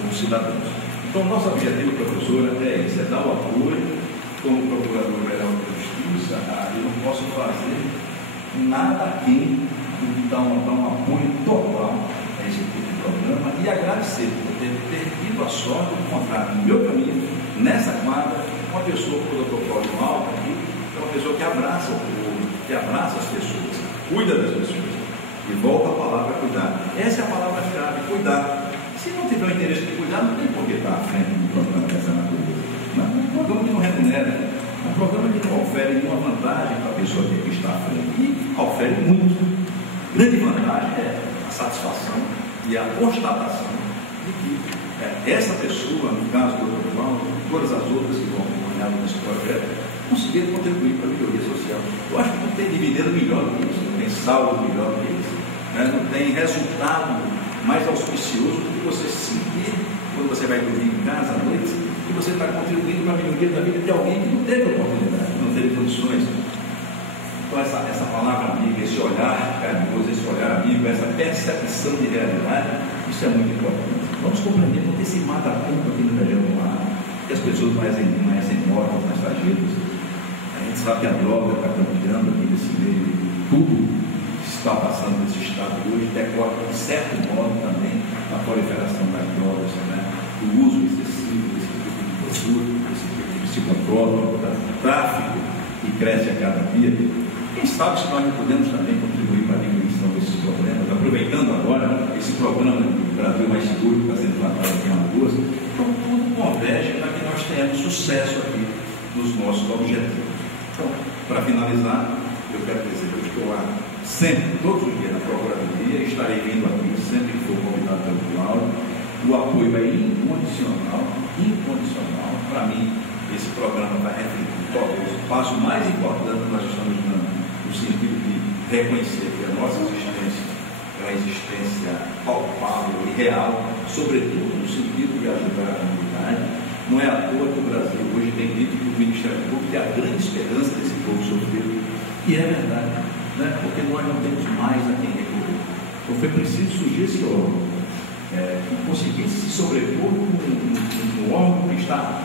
como cidadãos. Então, nosso objetivo, professora, é esse, é dar o apoio. Como Procurador-Geral da Justiça, eu não posso fazer nada aqui de dar um apoio total a esse tipo de programa e agradecer por ter tido a sorte de encontrar no meu caminho, nessa quadra, uma pessoa como o Dr. Cláudio Malta aqui, que é uma pessoa que abraça o povo, que abraça as pessoas, cuida das pessoas. E volta a palavra cuidar. Essa é a palavra-chave, cuidar. Se não tiver o interesse de cuidar, não tem por que estar à frente do programa dessa natureza. Um programa que não remunera, um programa que não ofere nenhuma vantagem para a pessoa que está à frente. E ofere muito. Grande vantagem é a satisfação e a constatação de que essa pessoa, no caso do Dr. Cláudio, todas as outras que vão acompanhar nesse projeto, conseguiram contribuir para a melhoria social. Eu acho que não tem dividendo melhor do que isso, não tem saldo melhor do que isso, né? Não tem resultado mais auspicioso do que você sentir quando você vai dormir em casa à noite, que você está contribuindo para a melhoria da vida de alguém que não teve oportunidade, não teve condições. Então, essa palavra amiga, esse olhar carinhoso, esse olhar amigo, essa percepção de realidade, isso é muito importante. Vamos compreender porque se mata tanto aqui no região do mar, que as pessoas conhecem mortas nas tragédias. A gente sabe que a droga está campeando aqui nesse meio, tudo que está passando nesse estado hoje decora, de certo modo, também a proliferação das drogas, né? O uso excessivo desse tipo de produto, desse tipo de psicotrópico, o tráfico que cresce a cada dia. Quem sabe se nós não podemos também contribuir para a diminuição desses problemas, aproveitando agora esse programa do Brasil Mais Seguro que está sendo tratado aqui em Alagoas. Então, tudo converge para que nós tenhamos sucesso aqui nos nossos objetivos. Então, para finalizar, eu quero dizer que eu estou lá sempre, todos os dias na Procuradoria, estarei vindo aqui sempre que for convidado pelo Cláudio. O apoio é incondicional. Para mim, esse programa vai refletir talvez o passo mais importante que nós estamos dando, no sentido de reconhecer que a nossa existência é uma existência palpável e real, sobretudo no sentido de ajudar a comunidade. Não é à toa que o Brasil hoje tem dito que o Ministério Público é a grande esperança desse povo sofrido. E é verdade, né? Porque nós não temos mais a quem recorrer. Então foi preciso surgir esse órgão que conseguisse se sobrepor com um órgão que está